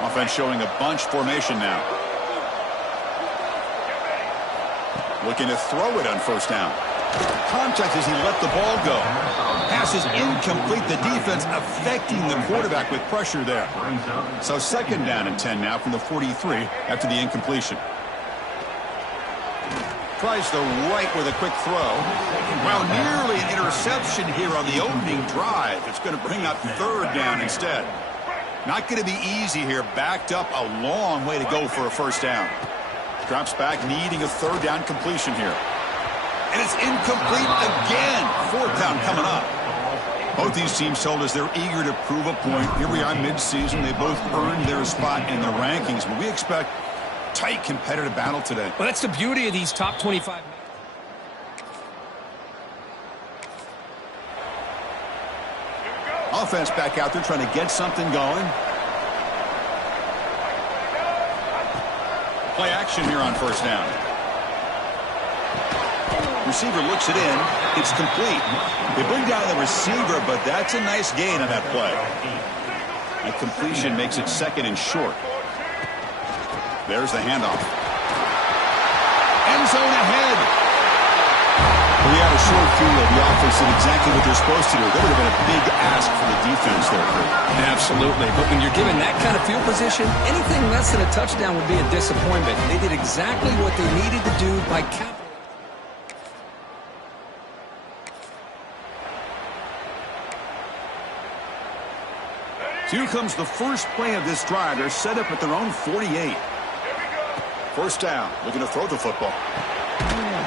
Offense showing a bunch formation now. Looking to throw it on first down. Contact as he let the ball go. Pass is incomplete. The defense affecting the quarterback with pressure there. So second down and 10 now from the 43 after the incompletion. Tries the right with a quick throw. Well, nearly an interception here on the opening drive. It's going to bring up third down instead. Not going to be easy here. Backed up a long way to go for a first down. Drops back, needing a third down completion here. And it's incomplete again. Fourth down coming up. Both these teams told us they're eager to prove a point. Here we are mid-season. They both earned their spot in the rankings, but we expect tight competitive battle today. Well, that's the beauty of these top 25. Offense back out there trying to get something going. Play action here on first down. Receiver looks it in. It's complete. They bring down the receiver, but that's a nice gain on that play. That completion makes it second and short. There's the handoff. End zone ahead. We had a short field. The offense did exactly what they're supposed to do. That would have been a big ask for the defense there. Absolutely. But when you're given that kind of field position, anything less than a touchdown would be a disappointment. They did exactly what they needed to do by capitalizing. So here comes the first play of this drive. They're set up at their own 48. First down, looking to throw the football.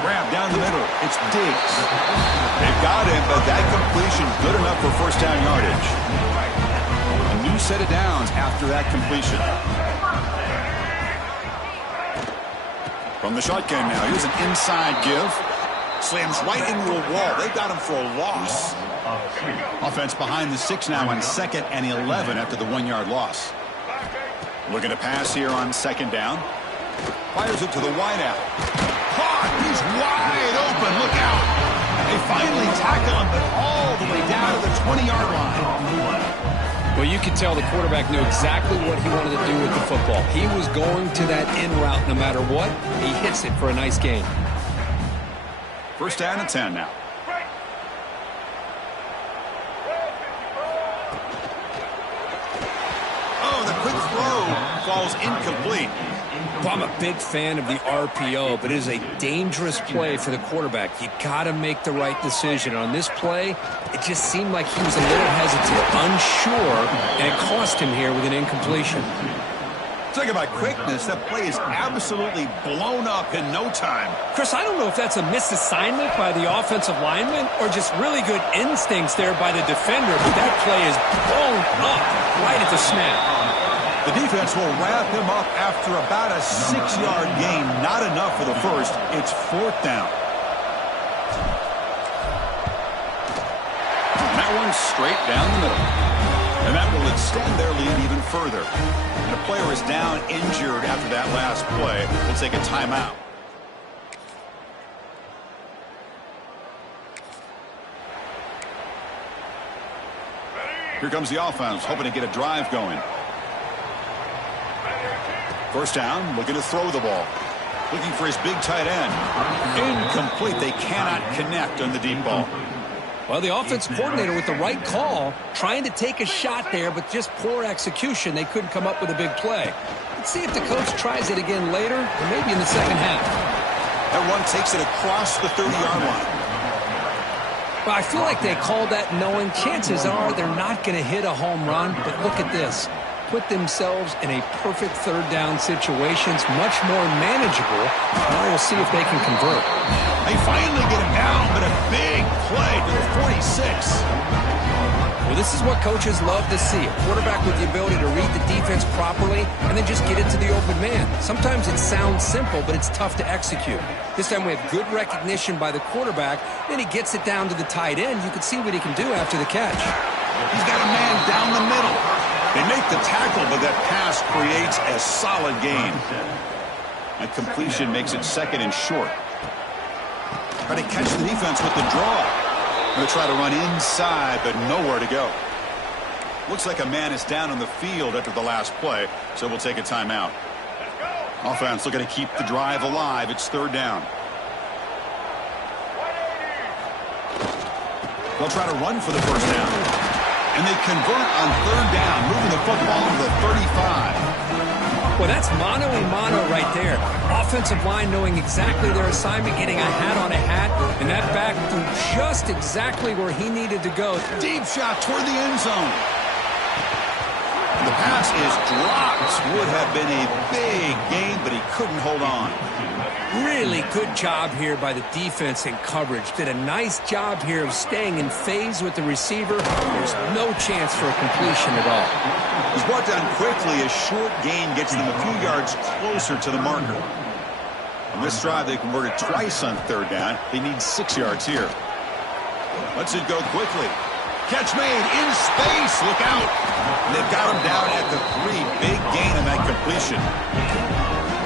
Grab down the middle. It's Diggs. They've got him, but that completion good enough for first down yardage. A new set of downs after that completion. From the shotgun now, here's an inside give. Slams right into a wall. They've got him for a loss. Offense behind the 6 now on 2nd and 11 after the 1-yard loss. Looking to pass here on second down. Fires it to the wideout. Caught! He's wide open. Look out! They finally tackle him, but all the way down to the 20-yard line. Well, you could tell the quarterback knew exactly what he wanted to do with the football. He was going to that in route no matter what. He hits it for a nice gain. First down and 10 now. Oh, the quick throw falls incomplete. Well, I'm a big fan of the RPO, but it is a dangerous play for the quarterback. You got to make the right decision. On this play, it just seemed like he was a little hesitant, unsure, and it cost him here with an incompletion. Talk about quickness. That play is absolutely blown up in no time. Chris, I don't know if that's a misassignment by the offensive lineman or just really good instincts there by the defender, but that play is blown up right at the snap. The defense will wrap him up after about a 6-yard gain. Not enough for the first. It's fourth down. And that one's straight down the middle. And that will extend their lead even further. And a player is down injured after that last play. We'll take a timeout. Here comes the offense, hoping to get a drive going. First down, looking to throw the ball. Looking for his big tight end. Incomplete. They cannot connect on the deep ball. Well, the offense coordinator with the right call, trying to take a shot there, but just poor execution. They couldn't come up with a big play. Let's see if the coach tries it again later, or maybe in the second half. That one takes it across the 30-yard line. Well, I feel like they called that knowing chances are they're not going to hit a home run, but look at this. Put themselves in a perfect third down situation. It's much more manageable. Now we'll see if they can convert. They finally get him down, but a big play to the 46. Well, this is what coaches love to see. A quarterback with the ability to read the defense properly and then just get it to the open man. Sometimes it sounds simple, but it's tough to execute. This time we have good recognition by the quarterback. Then he gets it down to the tight end. You can see what he can do after the catch. He's got a man down the middle. They make the tackle, but that pass creates a solid gain. That completion makes it second and short. Try to catch the defense with the draw. Going to try to run inside, but nowhere to go. Looks like a man is down on the field after the last play, so we'll take a timeout. Offense looking to keep the drive alive. It's third down. They'll try to run for the first down. And they convert on third down, moving the football to the 35. Well, that's mano-a-mano right there. Offensive line knowing exactly their assignment, getting a hat on a hat, and that back threw just exactly where he needed to go. Deep shot toward the end zone. The pass is dropped. Would have been a big gain, but he couldn't hold on. Really good job here by the defense in coverage. Did a nice job here of staying in phase with the receiver. There's no chance for a completion at all. He's brought down quickly. A short gain gets them a few yards closer to the marker. On this drive, they converted twice on third down. They need 6 yards here. Lets it go quickly. Catch made in space. Look out. And they've got him down at the 3. Big gain on that completion.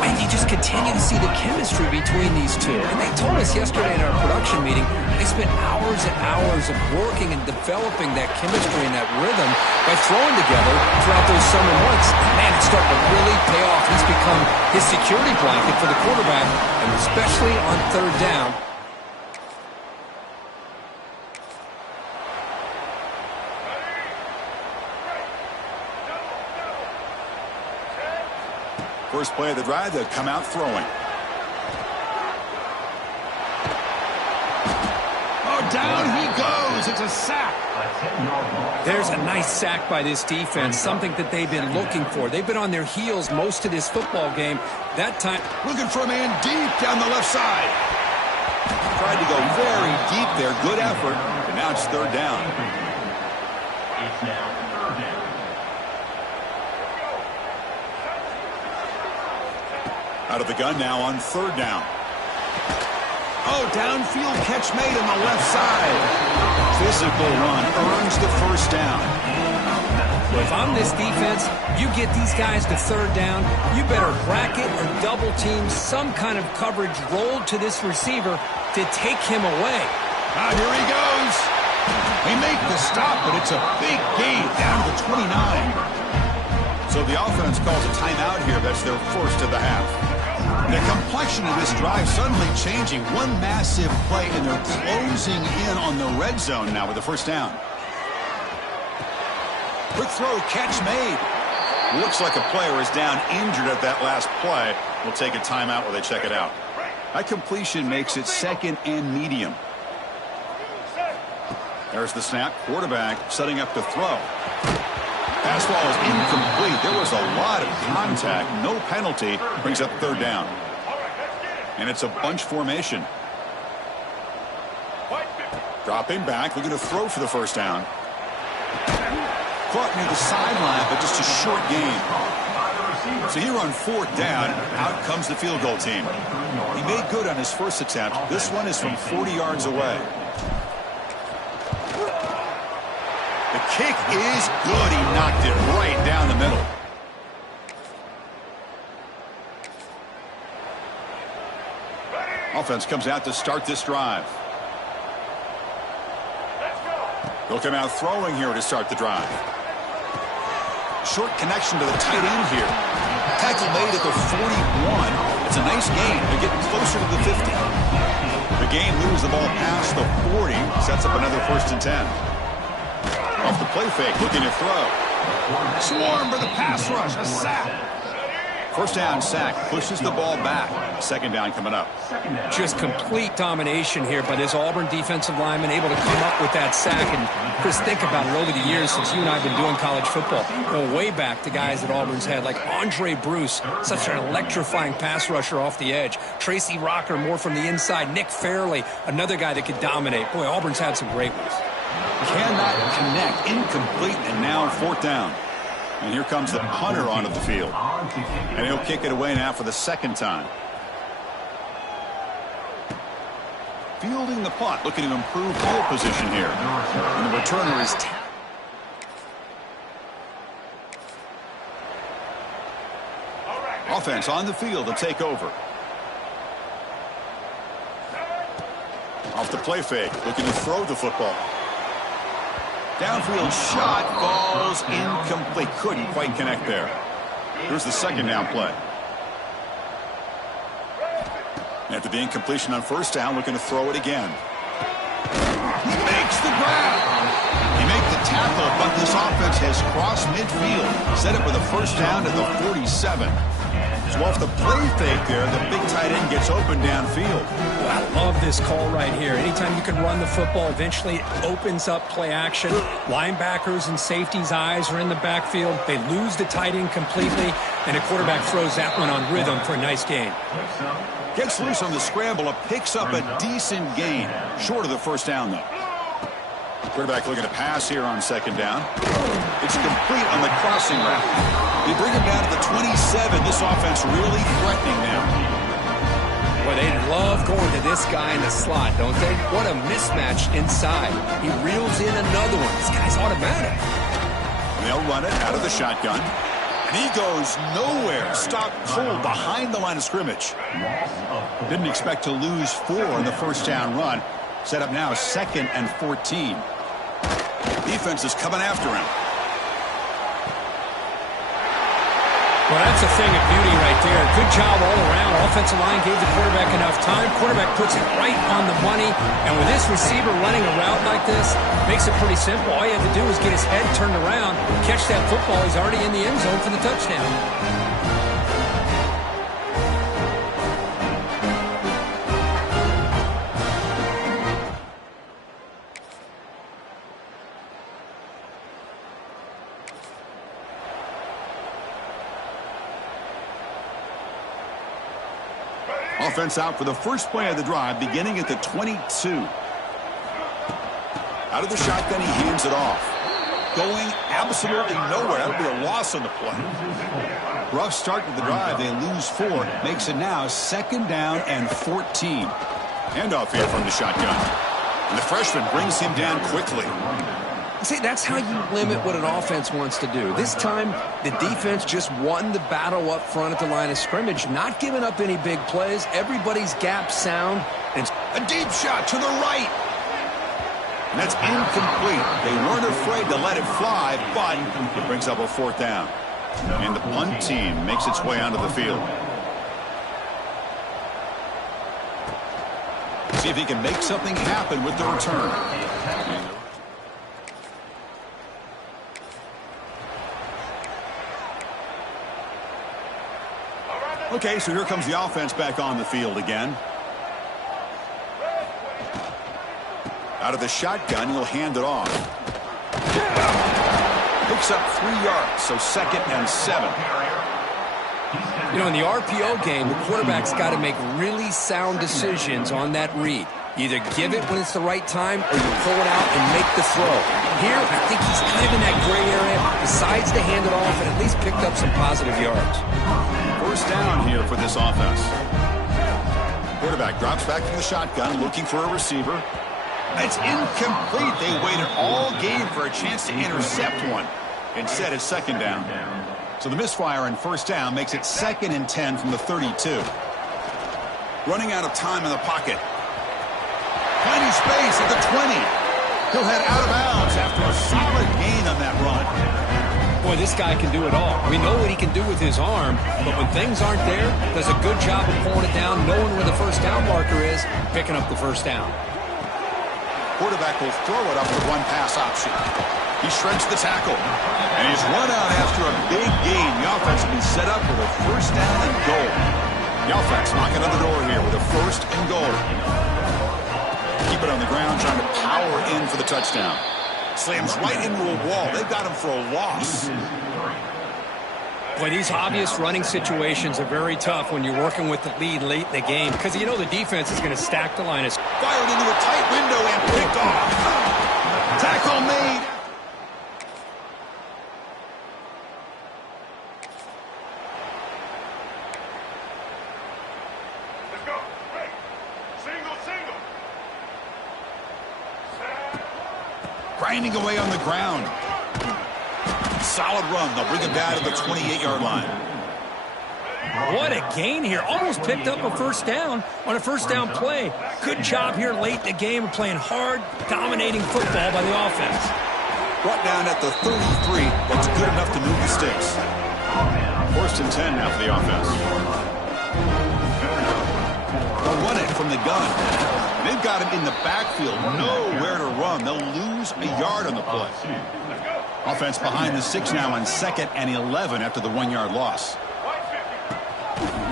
And you just continue to see the chemistry between these two. And they told us yesterday in our production meeting, they spent hours and hours of working and developing that chemistry and that rhythm by throwing together throughout those summer months. Man, it's starting to really pay off. He's become his security blanket for the quarterback, and especially on third down. First play of the drive, they'll come out throwing. Oh, down he goes. It's a sack. There's a nice sack by this defense, something that they've been looking for. They've been on their heels most of this football game. That time, looking for a man deep down the left side. Tried to go very deep there. Good effort. And now it's third down. It's now third down. Out of the gun now on third down. Oh, downfield catch made on the left side. Physical run earns the first down. Well, if I'm this defense, you get these guys to third down, you better bracket or double team some kind of coverage rolled to this receiver to take him away. Ah, here he goes. They make the stop, but it's a big gain down to the 29. So the offense calls a timeout here. That's their first of the half. The complexion of this drive suddenly changing. One massive play, and they're closing in on the red zone now with the first down. Quick throw, catch made. Looks like a player is down injured at that last play. We'll take a timeout while they check it out. That completion makes it second and medium. There's the snap. Quarterback setting up to throw. Pass ball is incomplete. There was a lot of contact. No penalty. Brings up third down. And it's a bunch formation. Dropping back. Looking to throw for the first down. Caught near the sideline, but just a short gain. So here on fourth down, out comes the field goal team. He made good on his first attempt. This one is from 40 yards away. The kick is good. He knocked it right down the middle. Offense comes out to start this drive. They'll come out throwing here to start the drive. Short connection to the tight end here. Tackle made at the 41. It's a nice gain. They're getting closer to the 50. The game moves the ball past the 40. Sets up another 1st and 10. Off the play fake, looking to throw. Swarm for the pass rush, a sack. First down sack, pushes the ball back. Second down coming up. Just complete domination here by this Auburn defensive lineman, able to come up with that sack. And Chris, think about it over the years since you and I have been doing college football. Going way back to guys that Auburn's had, like Andre Bruce, such an electrifying pass rusher off the edge. Tracy Rocker, more from the inside. Nick Fairley, another guy that could dominate. Boy, Auburn's had some great ones. Cannot connect, incomplete, and now fourth down. And here comes the punter onto the field. And he'll kick it away now for the second time. Fielding the punt, looking to improve field position here. And the returner is offense on the field to take over. Off the play fake, looking to throw the football. Downfield shot falls incomplete. Couldn't quite connect there. Here's the second down play. After the incompletion on first down, looking to throw it again. He makes the grab. He makes the tackle, but this offense has crossed midfield. Set up with a first down at the 47. So off the play fake there, the big tight end gets open downfield. Well, I love this call right here. Anytime you can run the football, eventually it opens up play action. Linebackers and safeties' eyes are in the backfield. They lose the tight end completely, and a quarterback throws that one on rhythm for a nice gain. Gets loose on the scramble, picks up a decent gain. Short of the first down, though. Quarterback looking to pass here on second down. It's complete on the crossing route. They bring him down to the 27. This offense really threatening now. Well, they love going to this guy in the slot, don't they? What a mismatch inside. He reels in another one. This guy's automatic. They'll run it out of the shotgun. And he goes nowhere. Stopped cold behind the line of scrimmage. Didn't expect to lose 4 in the first down run. Set up now 2nd and 14. Defense is coming after him. Well, that's a thing of beauty right there. Good job all around. Offensive line gave the quarterback enough time. Quarterback puts it right on the money. And with this receiver running a route like this, makes it pretty simple. All you have to do is get his head turned around, catch that football. He's already in the end zone for the touchdown. Offense out for the first play of the drive, beginning at the 22. Out of the shotgun, he hands it off. Going absolutely nowhere. That'll be a loss on the play. Rough start to the drive. They lose 4. Makes it now 2nd down and 14. Handoff here from the shotgun. And the freshman brings him down quickly. See, that's how you limit what an offense wants to do. This time, the defense just won the battle up front at the line of scrimmage, not giving up any big plays. Everybody's gap sound. And a deep shot to the right. And that's incomplete. They weren't afraid to let it fly, but it brings up a 4th down. And the punt team makes its way onto the field. See if he can make something happen with the return. Okay, so here comes the offense back on the field again. Out of the shotgun, he'll hand it off. Picks up 3 yards, so 2nd and 7. You know, in the RPO game, the quarterback's got to make really sound decisions on that read. You either give it when it's the right time or you pull it out and make the throw. Here, I think he's kind of in that gray area, decides to hand it off and at least picked up some positive yards. First down here for this offense. Quarterback drops back from the shotgun, looking for a receiver. It's incomplete. They waited all game for a chance to intercept one. Instead, it's 2nd down. So the misfire in first down makes it 2nd and 10 from the 32. Running out of time in the pocket. Plenty space at the 20. He'll head out of bounds after a solid gain on that run. Boy, this guy can do it all. We know what he can do with his arm, but when things aren't there, does a good job of pulling it down, knowing where the first down marker is, picking up the first down. Quarterback will throw it up with one pass option. He shreds the tackle. And he's run out after a big gain. The offense will be set up with a first down and goal. The offense knocking on the door here with a 1st and goal. Keep it on the ground, trying to power in for the touchdown. Slams right into a wall. They've got him for a loss. Boy, these obvious running situations are very tough when you're working with the lead late in the game because you know the defense is going to stack the line. Fired into a tight window and picked off. Tackle made. Let's go. Hey. Single. Grinding away on the ground. Solid run. They'll bring him down to the 28-yard line. What a gain here. Almost picked up a first down on a first down play. Good job here late in the game of playing hard, dominating football by the offense. Brought down at the 33. That's good enough to move the sticks. 1st and 10 now for the offense. They'll run it from the gun. They've got him in the backfield. Nowhere to run. They'll lose a yard on the play. Offense behind the 6 now on 2nd and 11 after the 1-yard loss.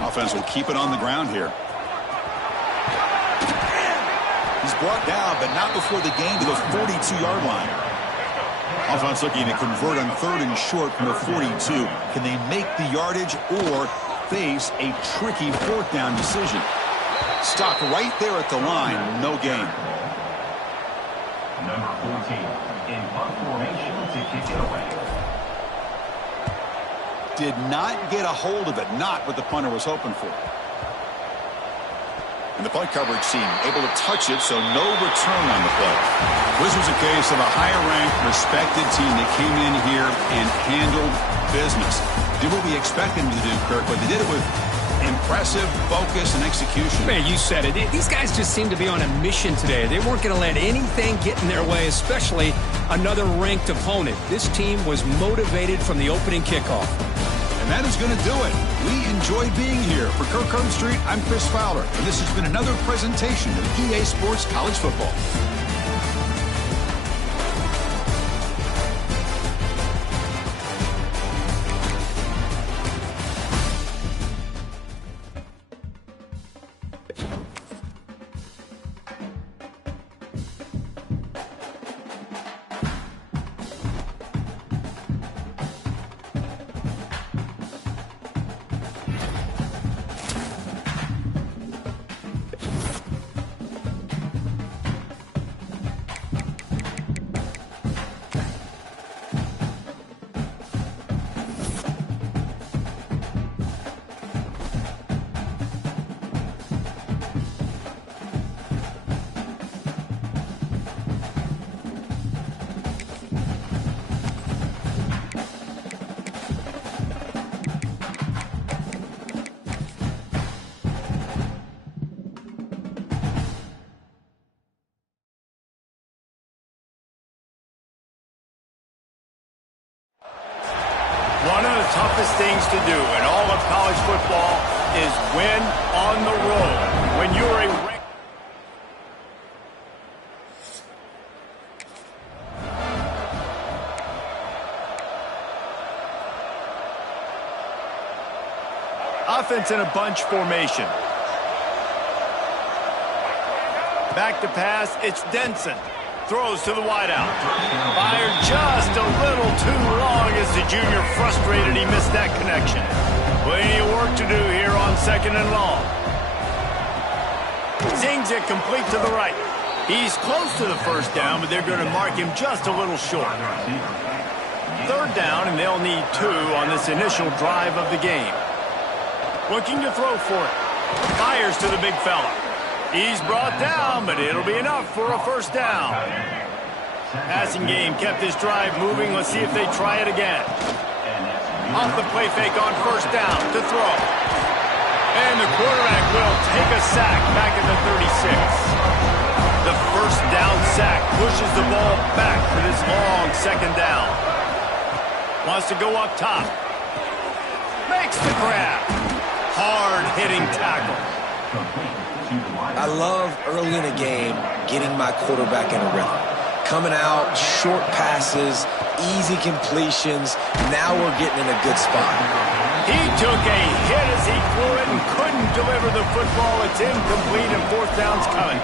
Offense will keep it on the ground here. He's brought down, but not before the gain to the 42-yard line. Offense looking to convert on 3rd and short from the 42. Can they make the yardage or face a tricky 4th down decision? Stopped right there at the line. No gain. Number 14 in punt formation to kick it away. Did not get a hold of it. Not what the punter was hoping for. And the punt coverage team able to touch it, so no return on the play. This was a case of a higher-ranked, respected team that came in here and handled business. Did what we expected them to do, Kirk, but they did it with impressive focus and execution. Man, you said it. These guys just seem to be on a mission today. They weren't going to let anything get in their way, especially another ranked opponent. This team was motivated from the opening kickoff. And that is going to do it. We enjoyed being here. For Kirk Herbstreit, I'm Chris Fowler, and this has been another presentation of EA Sports College Football. One of the toughest things to do in all of college football is win on the road. When you're a offense in a bunch formation. Back to pass, it's Denson. Throws to the wideout. Fired just a little too long as the junior frustrated he missed that connection. Plenty of work to do here on 2nd and long. Zings it complete to the right. He's close to the 1st down, but they're going to mark him just a little short. 3rd down, and they'll need 2 on this initial drive of the game. Looking to throw for it. Fires to the big fella. He's brought down, but it'll be enough for a 1st down. Passing game kept this drive moving. Let's see if they try it again. Off the play fake on 1st down to throw. And the quarterback will take a sack back at the 36. The 1st down sack pushes the ball back for this long 2nd down. Wants to go up top. Makes the grab. Hard-hitting tackle. I love early in a game getting my quarterback in a rhythm. Coming out, short passes, easy completions. Now we're getting in a good spot. He took a hit as he threw it and couldn't deliver the football. It's incomplete and 4th down's coming.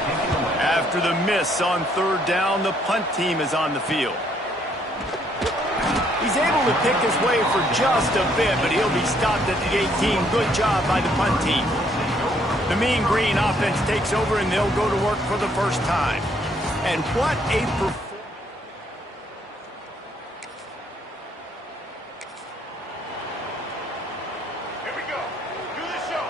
After the miss on 3rd down, the punt team is on the field. He's able to pick his way for just a bit, but he'll be stopped at the 18. Good job by the punt team. The Mean Green offense takes over, and they'll go to work for the 1st time. And what a performance. Here we go. Do the show.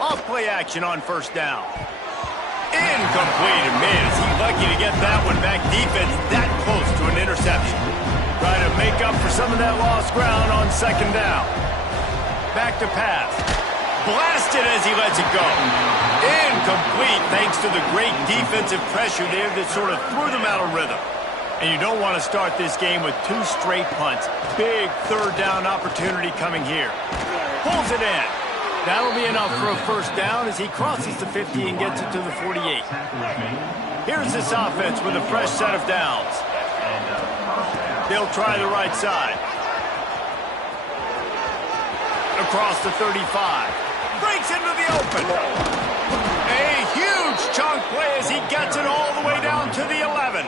Off play action on 1st down. Incomplete. Man, is he lucky to get that one back. Defense that close to an interception. Trying to make up for some of that lost ground on 2nd down. Back to pass. Blasted as he lets it go. Incomplete thanks to the great defensive pressure there that sort of threw them out of rhythm. And you don't want to start this game with 2 straight punts. Big third down opportunity coming here. Pulls it in. That'll be enough for a first down as he crosses the 50 and gets it to the 48. Here's this offense with a fresh set of downs. They'll try the right side. Across the 35. Breaks into the open. A huge chunk play as he gets it all the way down to the 11.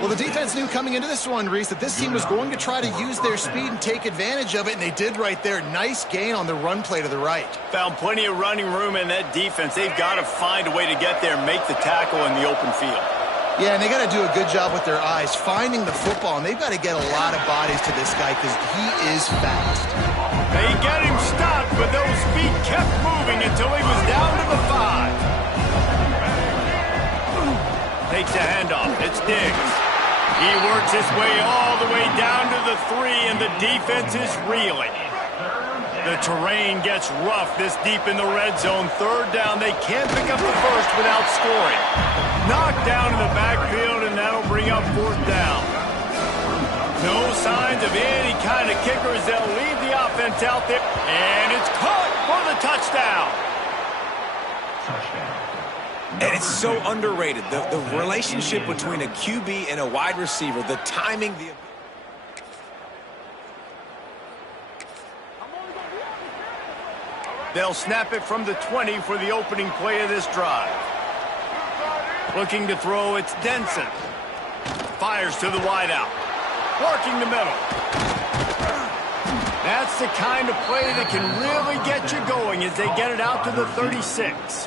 Well, the defense knew coming into this one, Reese, that this team was going to try to use their speed and take advantage of it, and they did right there. Nice gain on the run play to the right. Found plenty of running room in that defense. They've got to find a way to get there and make the tackle in the open field. Yeah, and they got to do a good job with their eyes, finding the football, and they've got to get a lot of bodies to this guy because he is fast. They get him stopped, but those feet kept moving until he was down to the 5. Takes a handoff. It's Diggs. He works his way all the way down to the 3, and the defense is reeling. The terrain gets rough this deep in the red zone. Third down, they can't pick up the first without scoring. Knocked down in the backfield, and that'll bring up fourth down. No signs of any kind of kickers. They'll leave the offense out there, and it's caught for the touchdown. And it's so underrated. The relationship between a QB and a wide receiver, the timing, the... They'll snap it from the 20 for the opening play of this drive. Looking to throw, it's Denson. Fires to the wideout. Working the middle. That's the kind of play that can really get you going as they get it out to the 36.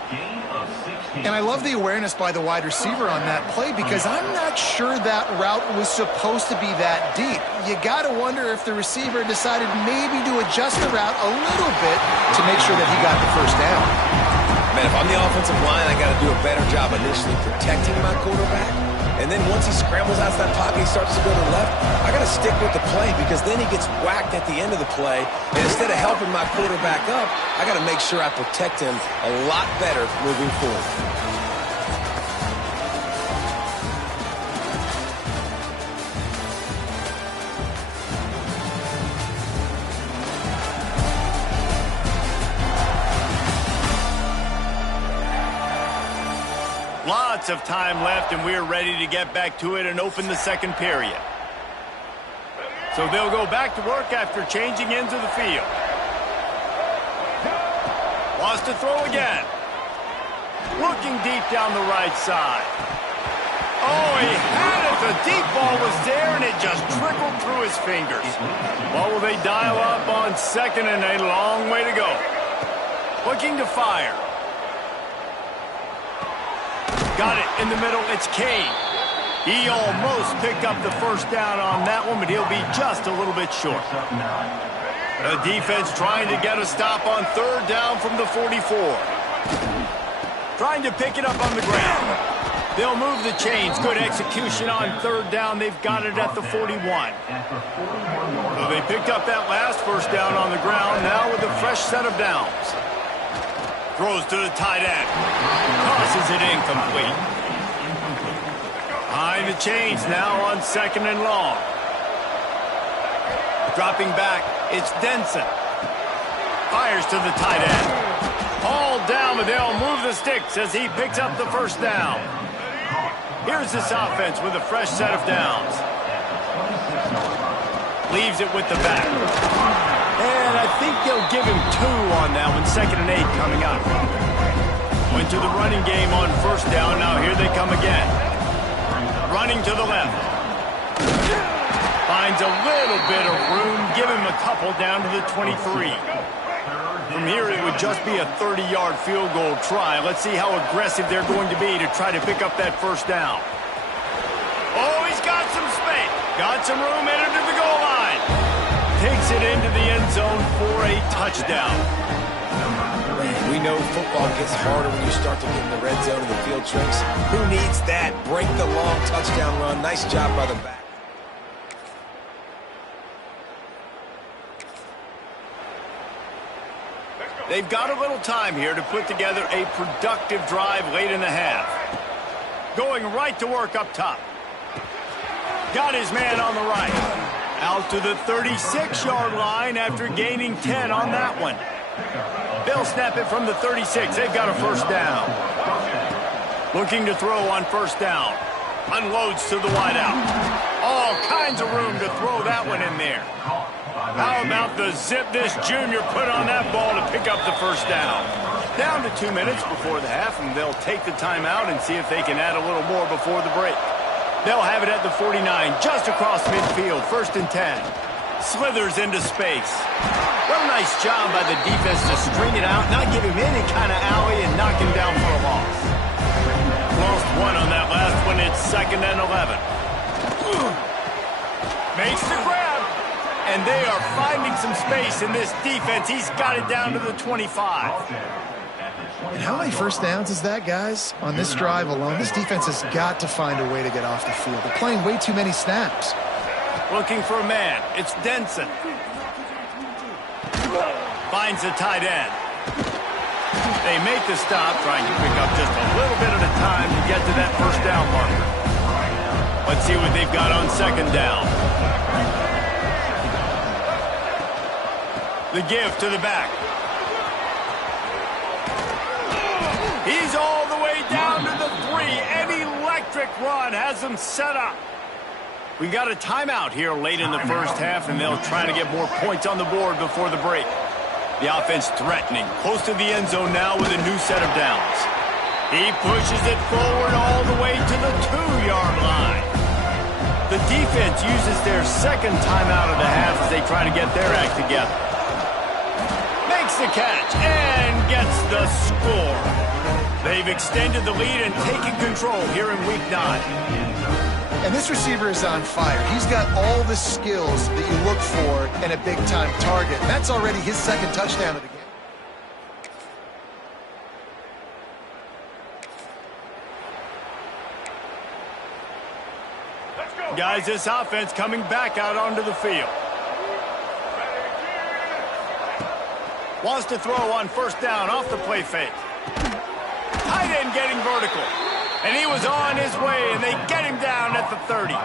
And I love the awareness by the wide receiver on that play because I'm not sure that route was supposed to be that deep. You got to wonder if the receiver decided maybe to adjust the route a little bit to make sure that he got the first down. Man, if I'm the offensive line, I got to do a better job initially protecting my quarterback. And then once he scrambles out of that pocket, he starts to go to the left, I got to stick with the play because then he gets whacked at the end of the play. And instead of helping my quarterback up, I got to make sure I protect him a lot better moving forward. Lots of time left, and we're ready to get back to it and open the second period. So they'll go back to work after changing into the field. Wants to throw again. Looking deep down the right side. Oh, he had it. The deep ball was there, and it just trickled through his fingers. What will they dial up on second and a long way to go? Looking to fire. Got it in the middle. It's Kane. He almost picked up the first down on that one, but he'll be just a little bit short. The defense trying to get a stop on third down from the 44. Trying to pick it up on the ground. They'll move the chains. Good execution on third down. They've got it at the 41. So they picked up that last first down on the ground, now with a fresh set of downs. Throws to the tight end. Tosses it incomplete. Behind the chains now on second and long. Dropping back, it's Denson. Fires to the tight end. All down, but they'll move the sticks as he picks up the first down. Here's this offense with a fresh set of downs. Leaves it with the back. And I think they'll give him 2 on that one. 2nd and 8 coming up. Went to the running game on first down. Now here they come again. Running to the left. Finds a little bit of room. Give him a couple down to the 23. From here, it would just be a 30-yard field goal try. Let's see how aggressive they're going to be to try to pick up that first down. Oh, he's got some space. Got some room headed to the goal line. Takes it into the end zone for a touchdown. We know football gets harder when you start to get in the red zone and the field tricks. Who needs that? Break the long touchdown run. Nice job by the back. They've got a little time here to put together a productive drive late in the half. Going right to work up top. Got his man on the right. Out to the 36-yard line after gaining 10 on that one. They'll snap it from the 36. They've got a first down. Looking to throw on first down. Unloads to the wideout. All kinds of room to throw that one in there. How about the zip this junior put on that ball to pick up the first down? Down to 2 minutes before the half, and they'll take the timeout and see if they can add a little more before the break. They'll have it at the 49, just across midfield, 1st and 10. Slithers into space. What a nice job by the defense to string it out, not give him any kind of alley, and knock him down for a loss. Lost one on that last one. It's 2nd and 11. Makes the grab. And they are finding some space in this defense. He's got it down to the 25. And how many first downs is that, guys? On this drive alone, this defense has got to find a way to get off the field. They're playing way too many snaps. Looking for a man. It's Denson. Finds the tight end. They make the stop, trying to pick up just a little bit at a time to get to that first down marker. Let's see what they've got on 2nd down. The give to the back. He's all the way down to the 3. An electric run has him set up. We got a timeout here late in the first half, and they'll try to get more points on the board before the break. The offense threatening, close to the end zone now with a new set of downs. He pushes it forward all the way to the 2-yard line. The defense uses their 2nd timeout of the half as they try to get their act together. Makes the catch and gets the score. They've extended the lead and taken control here in Week 9. And this receiver is on fire. He's got all the skills that you look for in a big-time target. And that's already his 2nd touchdown of the game. Guys, this offense coming back out onto the field. Wants to throw on first down off the play fake. Tight end getting vertical. And he was on his way, and they get him down at the 30.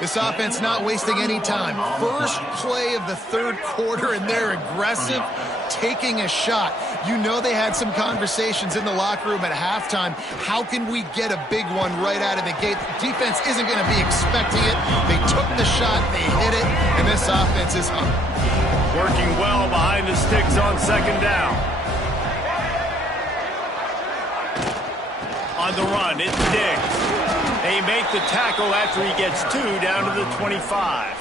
This offense not wasting any time. First play of the 3rd quarter, and they're aggressive, taking a shot. You know they had some conversations in the locker room at halftime. How can we get a big one right out of the gate? The defense isn't going to be expecting it. They took the shot, they hit it, and this offense is hungry. Working well behind the sticks on 2nd down. On the run, it's Diggs. They make the tackle after he gets 2 down to the 25.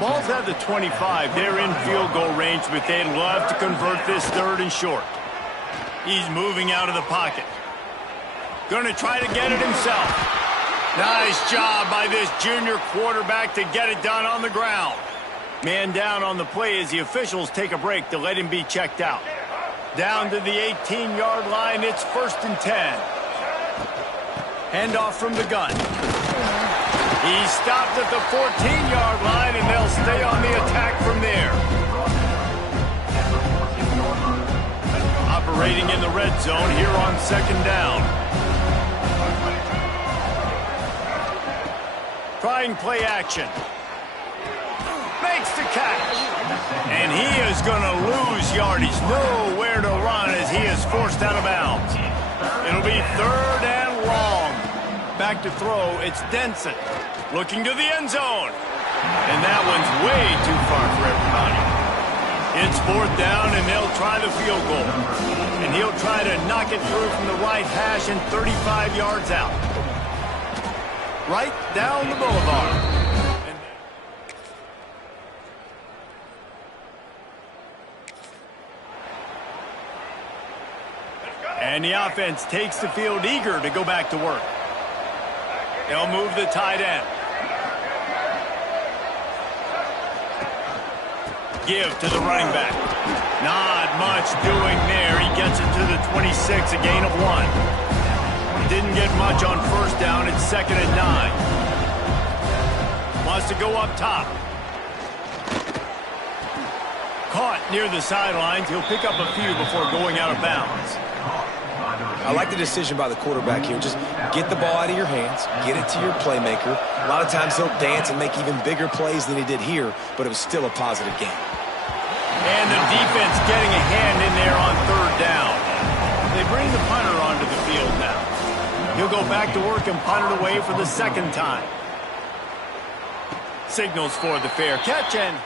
Ball's at the 25. They're in field goal range, but they'd love to convert this 3rd and short. He's moving out of the pocket. Going to try to get it himself. Nice job by this junior quarterback to get it done on the ground. Man down on the play as the officials take a break to let him be checked out. Down to the 18-yard line, it's 1st and 10. Handoff from the gun. He's stopped at the 14-yard line, and they'll stay on the attack from there. Operating in the red zone here on 2nd down. Trying play action. Makes the catch. And he is going to lose yardage. Nowhere to run as he is forced out of bounds. It'll be 3rd and long. Back to throw, it's Denson. Looking to the end zone. And that one's way too far for everybody. It's 4th down, and they'll try the field goal. And he'll try to knock it through from the right hash and 35 yards out. Right down the boulevard. And the offense takes the field eager to go back to work. They'll move the tight end. Give to the running back. Not much doing there. He gets it to the 26, a gain of 1. Didn't get much on first down. It's 2nd and 9. Wants to go up top. Caught near the sidelines. He'll pick up a few before going out of bounds. I like the decision by the quarterback here. Just get the ball out of your hands, get it to your playmaker. A lot of times he'll dance and make even bigger plays than he did here, but it was still a positive game. And the defense getting a hand in there on third down. They bring the punter onto the field now. He'll go back to work and punt it away for the second time. Signals for the fair catch and...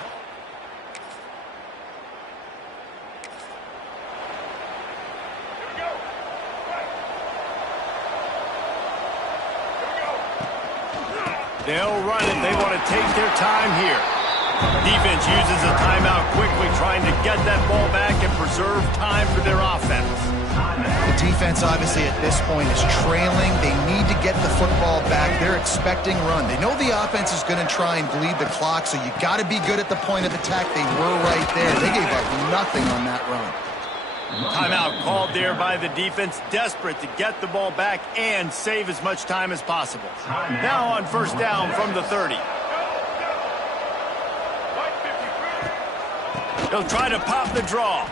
They'll run it. They want to take their time here. Defense uses a timeout quickly, trying to get that ball back and preserve time for their offense. The defense, obviously, at this point is trailing. They need to get the football back. They're expecting run. They know the offense is going to try and bleed the clock, so you got to be good at the point of attack. They were right there. They gave up nothing on that run. Timeout called there by the defense, desperate to get the ball back and save as much time as possible. Now on first down from the 30. They'll try to pop the draw.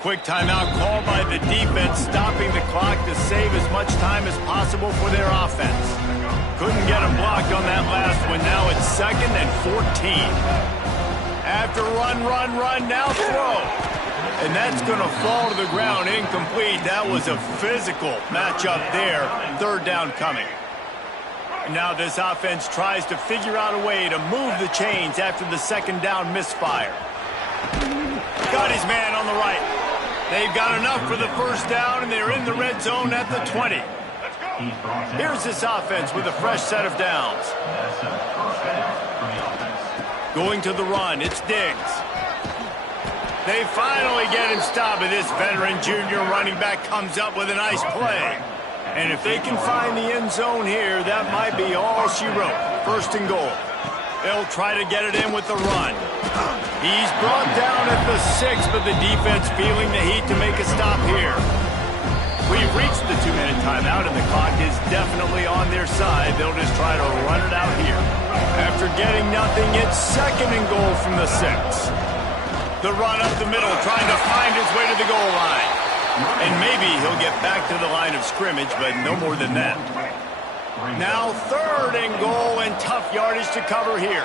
Quick timeout called by the defense, stopping the clock to save as much time as possible for their offense. Couldn't get him blocked on that last one. Now it's 2nd and 14. After run, now throw. And that's going to fall to the ground incomplete. That was a physical matchup there. Third down coming. Now this offense tries to figure out a way to move the chains after the second down misfire. Got his man on the right. They've got enough for the first down, and they're in the red zone at the 20. Here's this offense with a fresh set of downs. Going to the run, it's Diggs. They finally get him stopped, and this veteran junior running back comes up with a nice play. And if they can find the end zone here, that might be all she wrote. 1st and goal. They'll try to get it in with the run. He's brought down at the 6, but the defense feeling the heat to make a stop here. We've reached the 2-minute timeout, and the clock is definitely on their side. They'll just try to run it out here. After getting nothing, it's 2nd and goal from the 6. The run up the middle, trying to find his way to the goal line. And maybe he'll get back to the line of scrimmage, but no more than that. Now 3rd and goal, and tough yardage to cover here.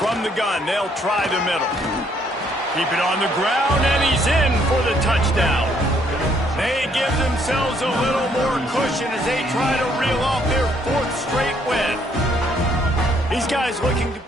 From the gun, they'll try the middle. Keep it on the ground, and he's in for the touchdown. They give themselves a little more cushion as they try to reel off their 4th straight win. These guys looking to...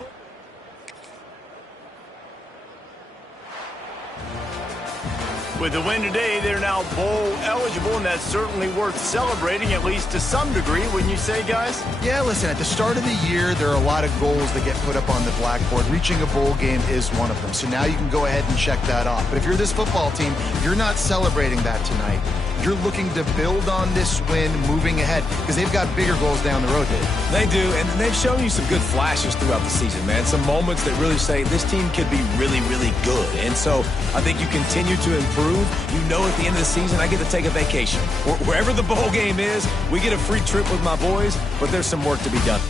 With the win today, they're now bowl eligible, and that's certainly worth celebrating, at least to some degree, wouldn't you say, guys? Yeah, listen, at the start of the year, there are a lot of goals that get put up on the blackboard. Reaching a bowl game is one of them. So now you can go ahead and check that off. But if you're this football team, you're not celebrating that tonight. You're looking to build on this win moving ahead because they've got bigger goals down the road, Dave. They do, and they've shown you some good flashes throughout the season, man. Some moments that really say this team could be really, really good. And so I think you continue to improve. You know at the end of the season, I get to take a vacation. Wherever the bowl game is, we get a free trip with my boys, but there's some work to be done.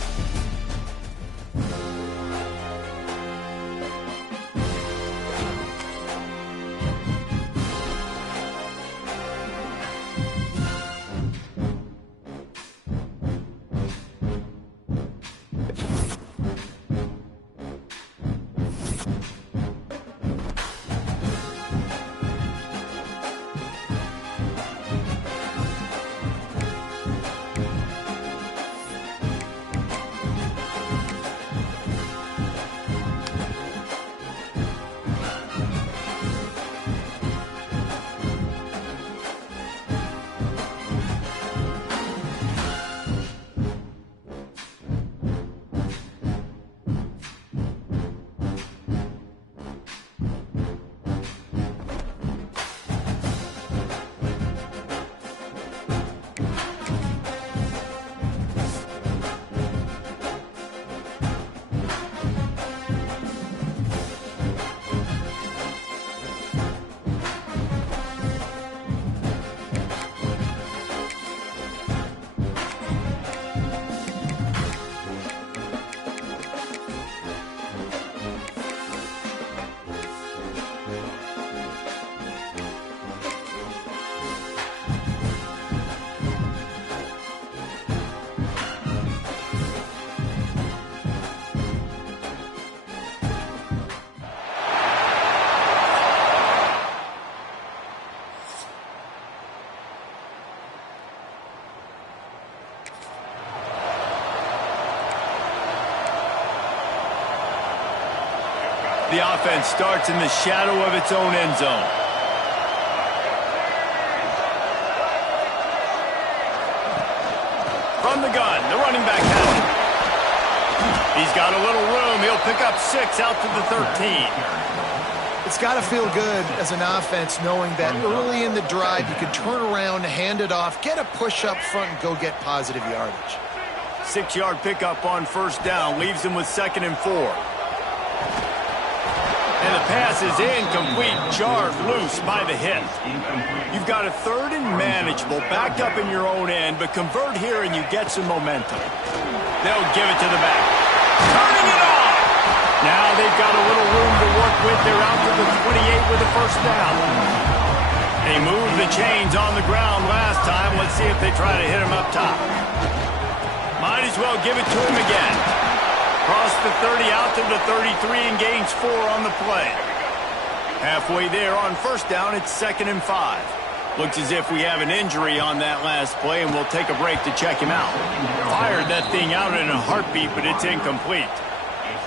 The offense starts in the shadow of its own end zone. From the gun, the running back has it. He's got a little room. He'll pick up 6 out to the 13. It's got to feel good as an offense knowing that early in the drive you can turn around, hand it off, get a push up front, and go get positive yardage. 6-yard pickup on first down leaves him with 2nd and 4. And the pass is incomplete, jarred loose by the hit. You've got a 3rd and manageable, backed up in your own end, but convert here and you get some momentum. They'll give it to the back. Turning it on! Now they've got a little room to work with. They're out to the 28 with a first down. They moved the chains on the ground last time. Let's see if they try to hit him up top. Might as well give it to him again. Cross the 30 out to the 33 and gains 4 on the play. Halfway there on first down, it's 2nd and 5. Looks as if we have an injury on that last play, and we'll take a break to check him out. Fired that thing out in a heartbeat, but it's incomplete.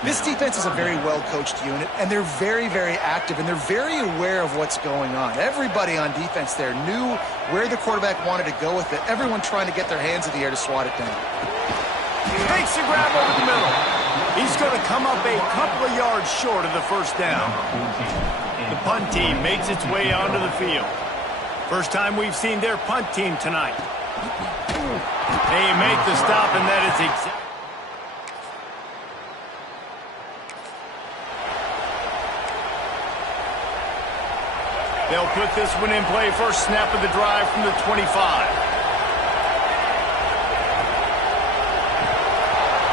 This defense is a very well-coached unit, and they're very, very active, and they're very aware of what's going on. Everybody on defense there knew where the quarterback wanted to go with it. Everyone trying to get their hands in the air to swat it down. Makes the grab over the middle. He's going to come up a couple of yards short of the first down. The punt team makes its way onto the field. First time we've seen their punt team tonight. They make the stop, and that is exactly... They'll put this one in play. First snap of the drive from the 25.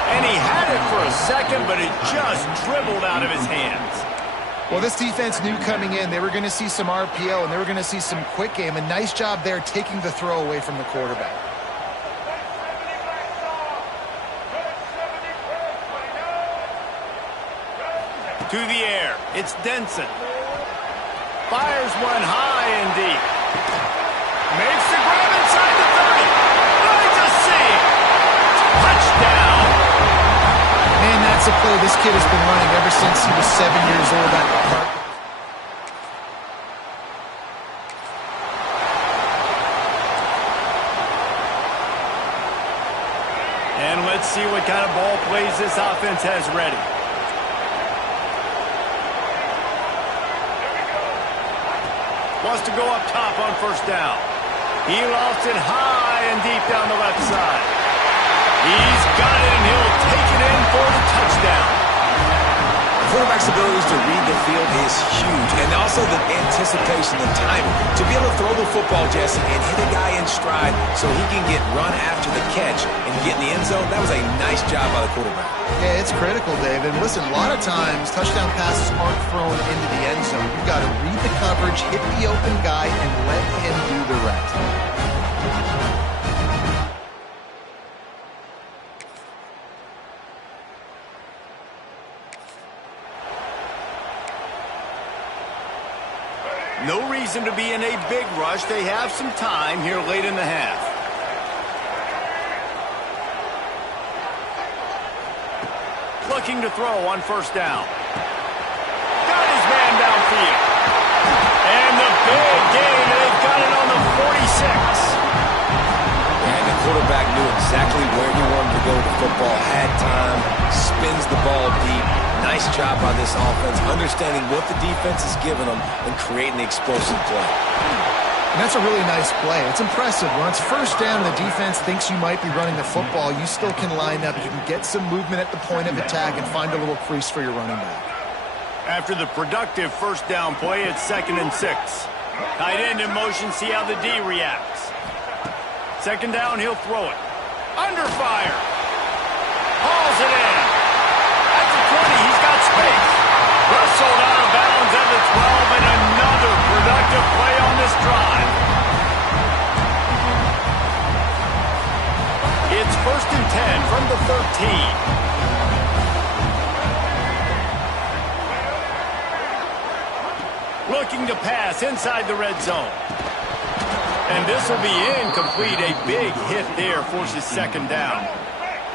And he had it for a second, but it just dribbled out of his hands. Well, this defense knew coming in they were going to see some RPO and they were going to see some quick game. A nice job there taking the throw away from the quarterback. To the air. It's Denson. Fires one high and deep. Makes the grab inside the 30. Finds a seam. Touchdown. Man, that's a play this kid has been running ever since he was 7 years old at the park. And let's see what kind of ball plays this offense has ready. Wants to go up top on first down. He lost it high and deep down the left side. He's got it, and he'll take it in for the touchdown. The quarterback's abilities to read the field is huge, and also the anticipation, the timing. To be able to throw the football, Jesse, and hit a guy in stride so he can get run after the catch and get in the end zone, that was a nice job by the quarterback. Yeah, it's critical, Dave. And listen, a lot of times touchdown passes aren't thrown into the end zone. You've got to read the coverage, hit the open guy, and let him do the rest. No reason to be in a big rush. They have some time here late in the half. Looking to throw on first down. Got his man downfield. And the big gain, they've got it on the 46. And the quarterback knew exactly where he wanted to go with the football, had time, spins the ball deep. Nice job by this offense, understanding what the defense is giving them and creating the explosive play. And that's a really nice play. It's impressive. When it's first down and the defense thinks you might be running the football, you still can line up. You can get some movement at the point of attack and find a little crease for your running back. After the productive first down play, it's 2nd and 6. Tight end in motion, see how the D reacts. Second down, he'll throw it. Under fire. Hauls it in. At the 20, he's got space. Wrestled out of bounds at the 12, and another productive play on this drive. It's 1st and 10 from the 13. Looking to pass inside the red zone. And this will be incomplete. A big hit there forces second down.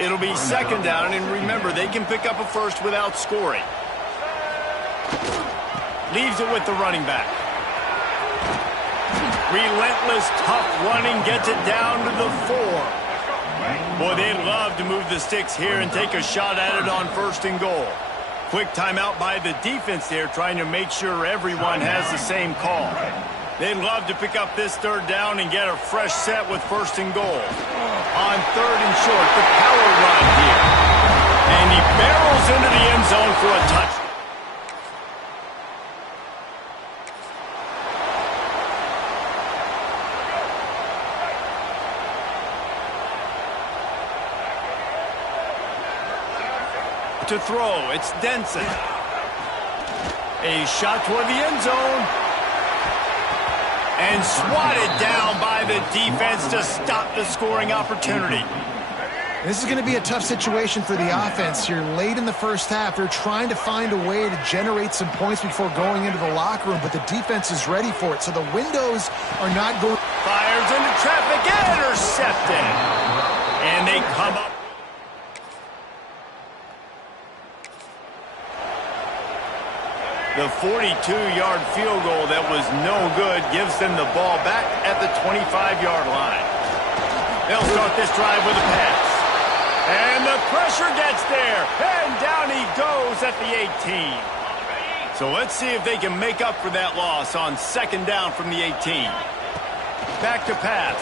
It'll be second down, and remember, they can pick up a first without scoring. Leaves it with the running back. Relentless, tough running gets it down to the 4. Boy, they'd love to move the sticks here and take a shot at it on 1st and goal. Quick timeout by the defense there, trying to make sure everyone has the same call. They'd love to pick up this 3rd down and get a fresh set with 1st and goal. On 3rd and short, the power run here. And he barrels into the end zone for a touchdown. To throw, it's Denson. A shot toward the end zone. And swatted down by the defense to stop the scoring opportunity. This is going to be a tough situation for the offense here. Late in the first half, they're trying to find a way to generate some points before going into the locker room, but the defense is ready for it, so the windows are not going. Fires into traffic, intercepted. And they come up. The 42-yard field goal that was no good gives them the ball back at the 25-yard line. They'll start this drive with a pass. And the pressure gets there. And down he goes at the 18. So let's see if they can make up for that loss on 2nd down from the 18. Back to pass.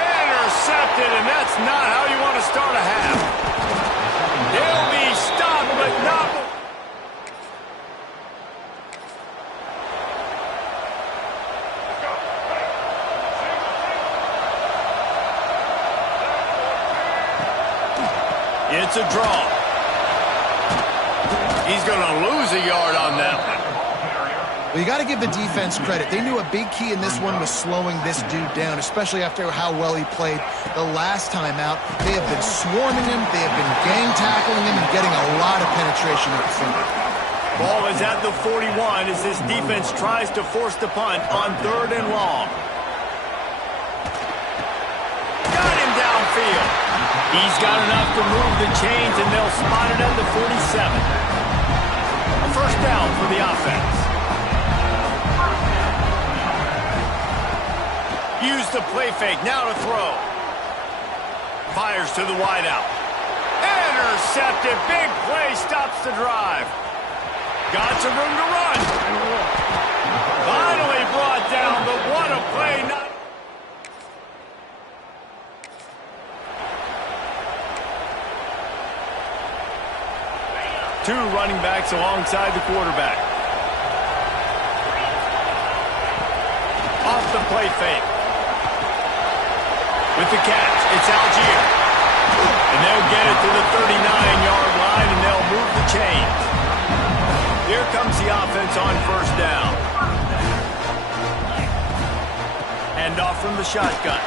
Intercepted, and that's not how you want to start a half. They'll be stopped, but not. It's a draw. He's going to lose a yard on that one. Well, you got to give the defense credit. They knew a big key in this one was slowing this dude down, especially after how well he played the last time out. They have been swarming him. They have been gang tackling him and getting a lot of penetration up front. Ball is at the 41 as this defense tries to force the punt on 3rd and long. Got him downfield. He's got enough to move the chains, and they'll spot it at the 47. A 1st down for the offense. Use the play fake, now to throw. Fires to the wideout. Intercepted, big play, stops the drive. Got some room to run. Finally brought down, but what a play. Not 2 running backs alongside the quarterback. Off the play fake. With the catch, it's Algier. And they'll get it to the 39-yard line, and they'll move the chains. Here comes the offense on 1st down. Hand off from the shotgun.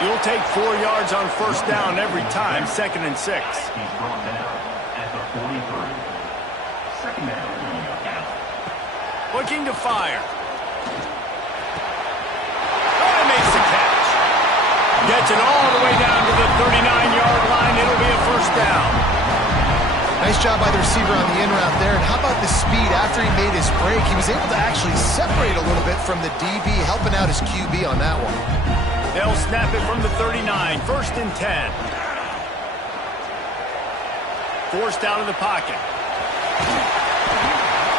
You'll take 4 yards on 1st down every time, 2nd and 6. He's brought down at the 43. 2nd down. Looking to fire. And makes the catch. Gets it all the way down to the 39-yard line. It'll be a 1st down. Nice job by the receiver on the in route there. And how about the speed after he made his break? He was able to actually separate a little bit from the DB, helping out his QB on that one. They'll snap it from the 39. 1st and 10. Forced out of the pocket.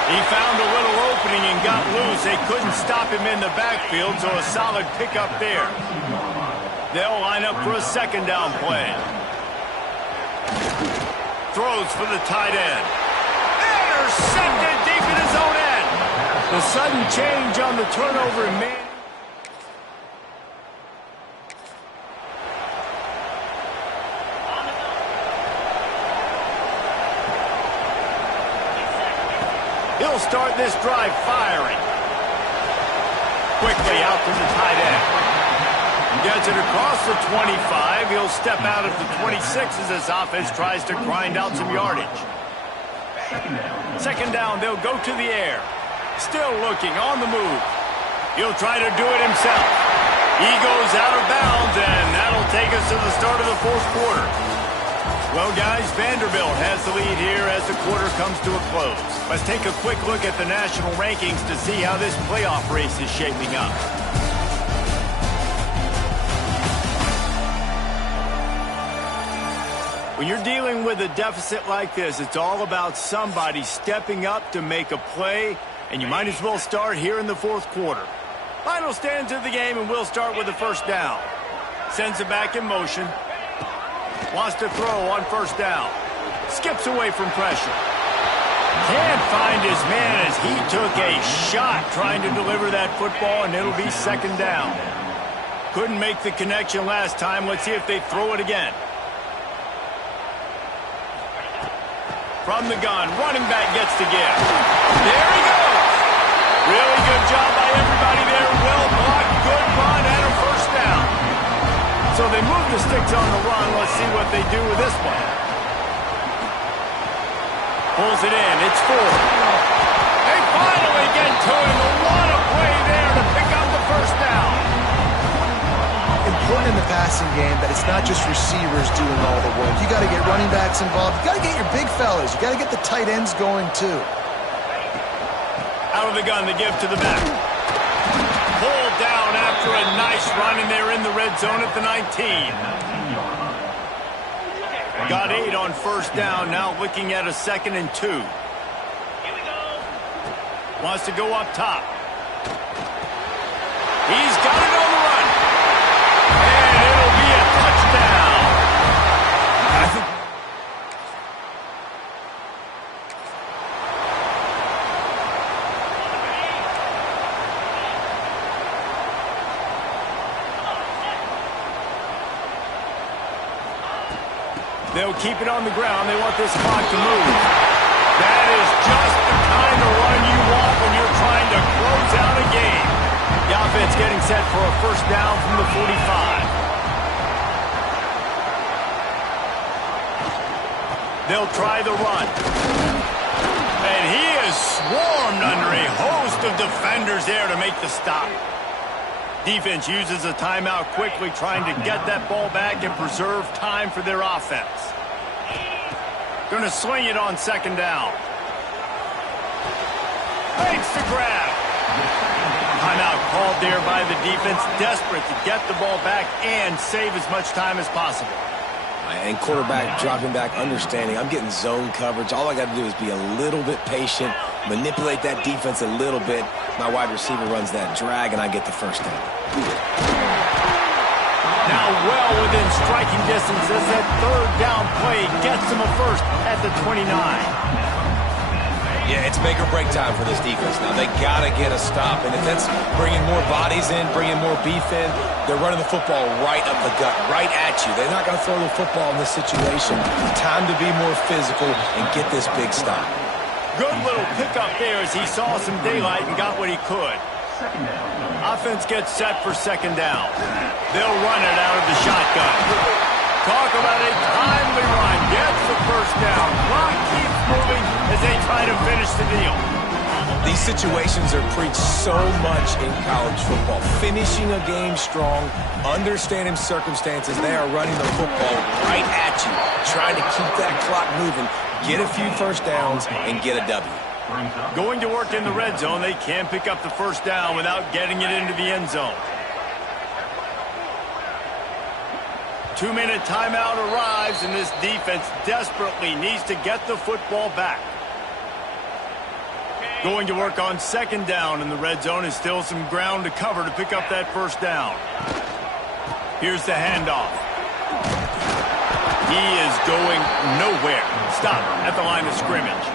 He found a little opening and got loose. They couldn't stop him in the backfield, so a solid pickup there. They'll line up for a 2nd down play. Throws for the tight end. Intercepted deep in his own end. The sudden change on the turnover and man. He'll start this drive firing. Quickly out to the tight end. Gets it across the 25. He'll step out at the 26 as this offense tries to grind out some yardage. 2nd down, they'll go to the air. Still looking, on the move. He'll try to do it himself. He goes out of bounds, and that'll take us to the start of the 4th quarter. Well, guys, Vanderbilt has the lead here as the quarter comes to a close. Let's take a quick look at the national rankings to see how this playoff race is shaping up. When you're dealing with a deficit like this, it's all about somebody stepping up to make a play, and you might as well start here in the fourth quarter. Final stands of the game, and we'll start with the first down. Sends it back in motion. Wants to throw on first down. Skips away from pressure. Can't find his man as he took a shot trying to deliver that football, and it'll be second down. Couldn't make the connection last time. Let's see if they throw it again. From the gun, running back gets to give. There he goes. Really good job by everybody there. Well blocked, good run, and a first down. So they move the sticks on the run. Let's see what they do with this one. Pulls it in. It's 4. They finally get to him. What a play there to pick up the first down. Important in the passing game that it's not just receivers doing all the work. You got to get running backs involved. You got to get your big fellas. You got to get the tight ends going too. Out of the gun, the give to the back. Pulled down after a nice run, and they're in the red zone at the 19. Got 8 on first down, now looking at a 2nd and 2. Wants to go up top. He's got it on the run. And it'll be a touchdown. I think they'll keep it on the ground. They want this clock to move. That is just the kind of run you want when you're trying to close out a game. The offense getting set for a first down from the 45. They'll try the run. And he is swarmed under a host of defenders there to make the stop. Defense uses a timeout quickly, trying to get that ball back and preserve time for their offense. Going to swing it on second down. Makes the grab. Timeout called there by the defense, desperate to get the ball back and save as much time as possible. And quarterback dropping back, understanding I'm getting zone coverage. All I got to do is be a little bit patient, manipulate that defense a little bit. My wide receiver runs that drag, and I get the first down. Now well within striking distance as that third down play gets them a first at the 29. Yeah, it's make or break time for this defense now. They got to get a stop, and if that's bringing more bodies in, bringing more beef in, they're running the football right up the gut, right at you. They're not going to throw the football in this situation. Time to be more physical and get this big stop. Good little pickup there as he saw some daylight and got what he could. Offense gets set for second down. They'll run it out of the shotgun. Talk about a timely run. Gets the first down. Clock keeps moving as they try to finish the deal. These situations are preached so much in college football. Finishing a game strong, understanding circumstances. They are running the football right at you, trying to keep that clock moving, get a few first downs, and get a W. Going to work in the red zone, they can pick up the first down without getting it into the end zone. 2-minute timeout arrives, and this defense desperately needs to get the football back. Going to work on second down in the red zone, is still some ground to cover to pick up that first down. Here's the handoff. He is going nowhere. Stop at the line of scrimmage.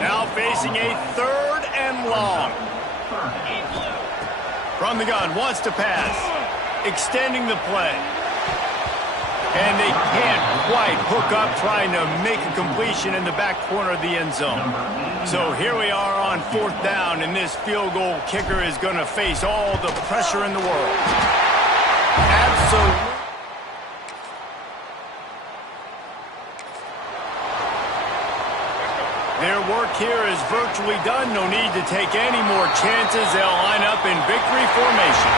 Now facing a 3rd and long. From the gun, wants to pass. Extending the play. And they can't quite hook up trying to make a completion in the back corner of the end zone. So here we are on 4th down, and this field goal kicker is going to face all the pressure in the world. Absolutely. Their work here is virtually done. No need to take any more chances. They'll line up in victory formation.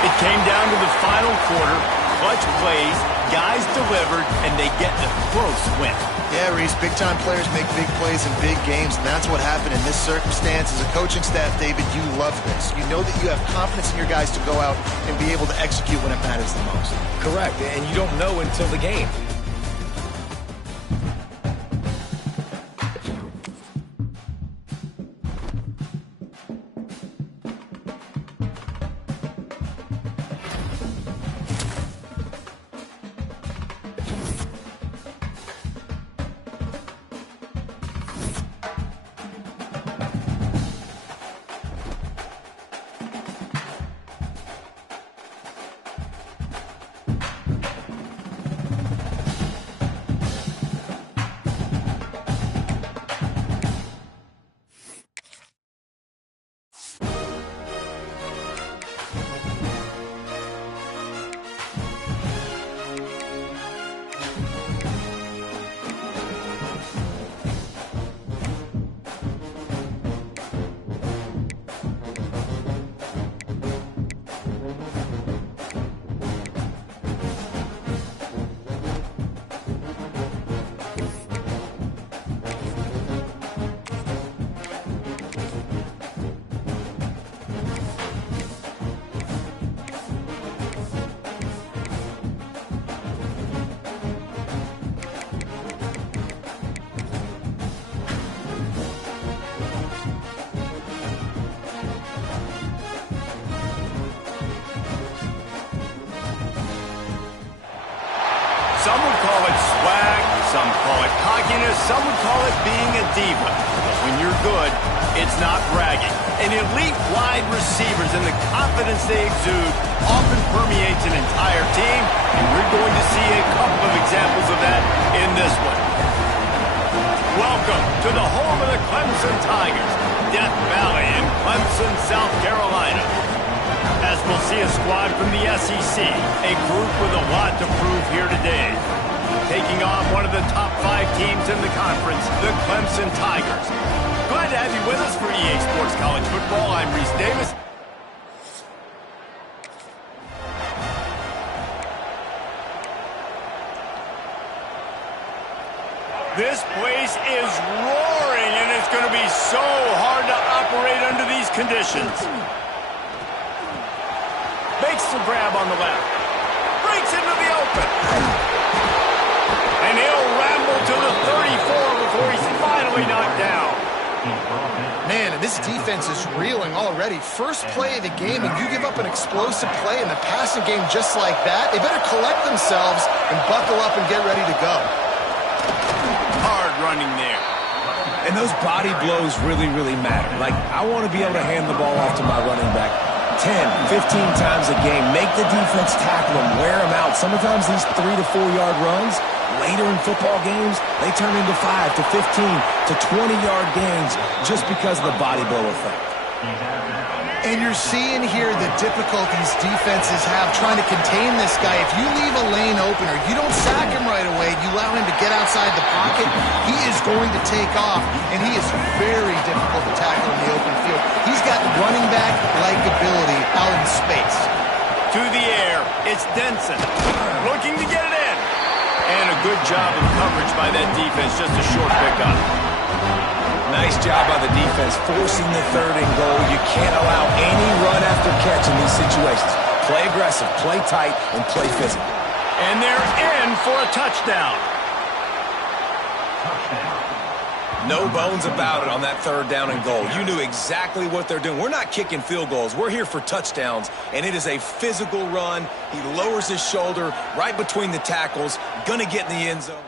It came down to the final quarter. clutch plays, guys delivered, and they get a close win. Yeah, Reese, big-time players make big plays in big games, and that's what happened in this circumstance. As a coaching staff, David, you love this. You know that you have confidence in your guys to go out and be able to execute when it matters the most. Correct, and you don't know until the game. Some would call it swag, some call it cockiness, some would call it being a diva. But when you're good, it's not bragging. And elite wide receivers and the confidence they exude often permeates an entire team, and we're going to see a couple of examples of that in this one. Welcome to the home of the Clemson Tigers, Death Valley in Clemson, South Carolina. As we'll see a squad from the SEC, a group with a lot to prove here today. Taking on one of the top 5 teams in the conference, the Clemson Tigers. Glad to have you with us for EA Sports College Football. I'm Reese Davis. This place is roaring, and it's going to be so hard to operate under these conditions. Makes the grab on the left. Breaks into the open. And he'll ramble to the 34 before he's finally knocked down. Man, and this defense is reeling already. First play of the game, and you give up an explosive play in the passing game just like that, they better collect themselves and buckle up and get ready to go. Hard running there. And those body blows really, really matter. Like, I want to be able to hand the ball off to my running back 10, 15 times a game. Make the defense tackle them, wear them out. Sometimes these 3 to 4 yard runs, later in football games, they turn into 5 to 15 to 20 yard gains just because of the body blow effect. And you're seeing here the difficulties defenses have trying to contain this guy. If you leave a lane open or you don't sack him right away, you allow him to get outside the pocket, he is going to take off, and he is very difficult to tackle in the open field. He's got running back-like ability out in space. To the air, it's Denson. Looking to get it in. And a good job of coverage by that defense, just a short pickup. Nice job by the defense, forcing the 3rd and goal. You can't allow any run after catch in these situations. Play aggressive, play tight, and play physical. And they're in for a touchdown. No bones about it on that 3rd down and goal. You knew exactly what they're doing. We're not kicking field goals. We're here for touchdowns, and it is a physical run. He lowers his shoulder right between the tackles, gonna get in the end zone.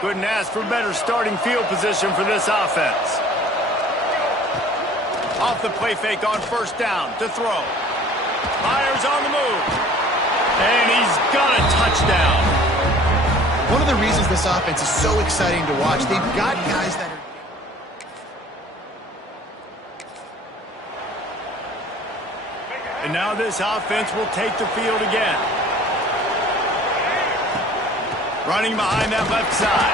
Couldn't ask for better starting field position for this offense. Off the play fake on 1st down to throw. Myers on the move. And he's got a touchdown. One of the reasons this offense is so exciting to watch, they've got guys that are... And now this offense will take the field again. Running behind that left side.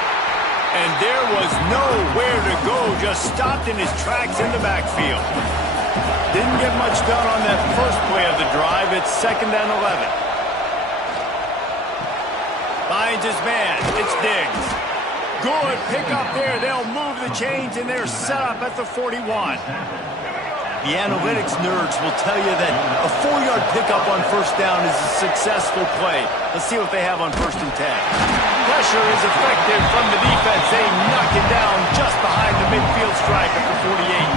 And there was nowhere to go, just stopped in his tracks in the backfield. Didn't get much done on that first play of the drive. It's 2nd and 11. Finds his man. It's Diggs. Good pickup there. They'll move the chains, and they're set up at the 41. The analytics nerds will tell you that a 4-yard pickup on first down is a successful play. Let's see what they have on 1st and 10. Pressure is effective from the defense. They knock it down just behind the midfield stripe at the 48.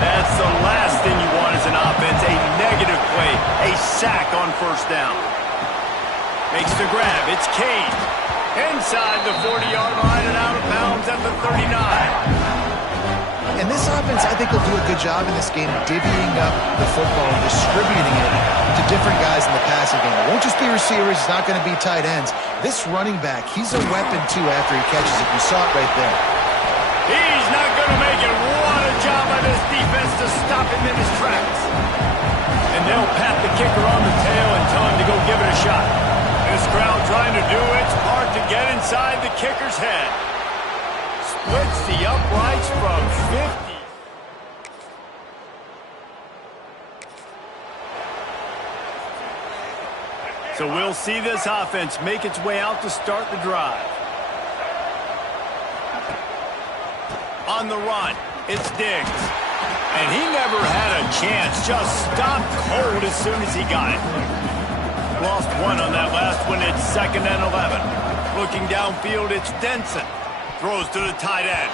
That's the last thing you want as an offense, a negative play, a sack on 1st down. Makes the grab. It's Cade. Inside the 40-yard line and out of bounds at the 39. And this offense, I think, will do a good job in this game divvying up the football and distributing it to different guys in the passing game. It won't just be receivers. It's not going to be tight ends. This running back, he's a weapon, too, after he catches it. You saw it right there. He's not going to make it. What a job by this defense to stop him in his tracks. And they'll pat the kicker on the tail and tell him to go give it a shot. This crowd trying to do its part to get inside the kicker's head. Splits the uprights from 50. So we'll see this offense make its way out to start the drive. On the run, it's Diggs. And he never had a chance, just stopped cold as soon as he got it. Lost one on that last one. It's 2nd and 11. Looking downfield, it's Denson. Throws to the tight end.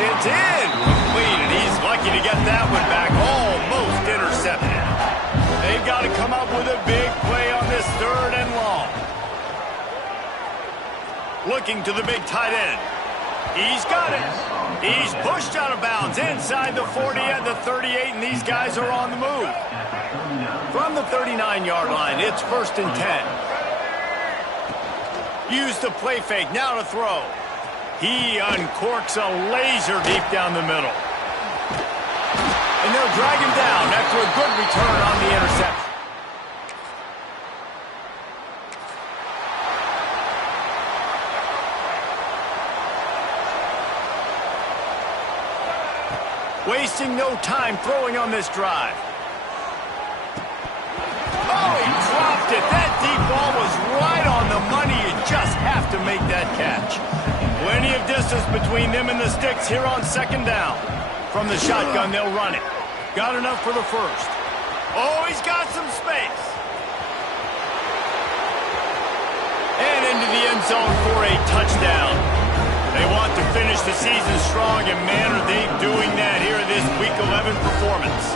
It's in. Complete, and he's lucky to get that one back. Almost intercepted. They've got to come up with a big play on this 3rd and long. Looking to the big tight end. He's got it. He's pushed out of bounds inside the 40 and the 38, and these guys are on the move. From the 39-yard line, it's 1st and 10. Use the play fake, now to throw. He uncorks a laser deep down the middle. And they'll drag him down after a good return on the interception. Wasting no time throwing on this drive. Oh, he dropped it. That deep ball was right on the money. You just have to make that catch. Plenty of distance between them and the sticks here on 2nd down. From the shotgun, they'll run it. Got enough for the 1st. Oh, he's got some space. And into the end zone for a touchdown. They want to finish the season strong, and man, are they doing that here in this Week 11 performance.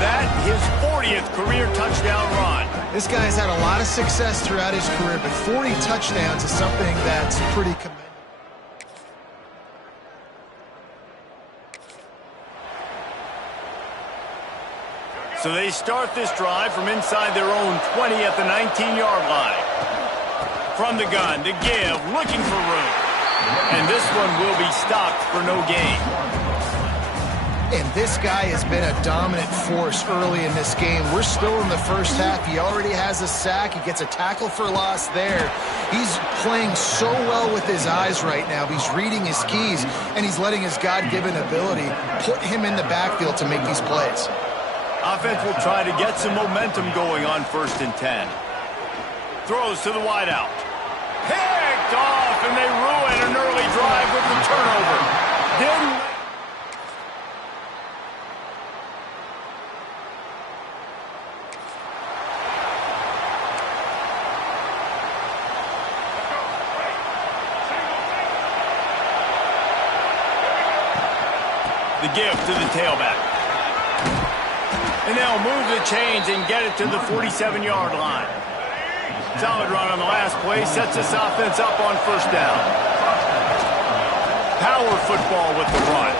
That, his 40th career touchdown run. This guy's had a lot of success throughout his career, but 40 touchdowns is something that's pretty commendable. So they start this drive from inside their own 20 at the 19-yard line. From the gun, to give, looking for room. And this one will be stopped for no gain. And this guy has been a dominant force early in this game. We're still in the first half. He already has a sack. He gets a tackle for loss there. He's playing so well with his eyes right now. He's reading his keys, and he's letting his God-given ability put him in the backfield to make these plays. Offense will try to get some momentum going on 1st and 10. Throws to the wideout. Picked off, and they ruin an early drive with the turnover. Didn't. The give to the tailback. And they'll move the chains and get it to the 47-yard line. Solid run on the last play, sets this offense up on 1st down. Power football with the run.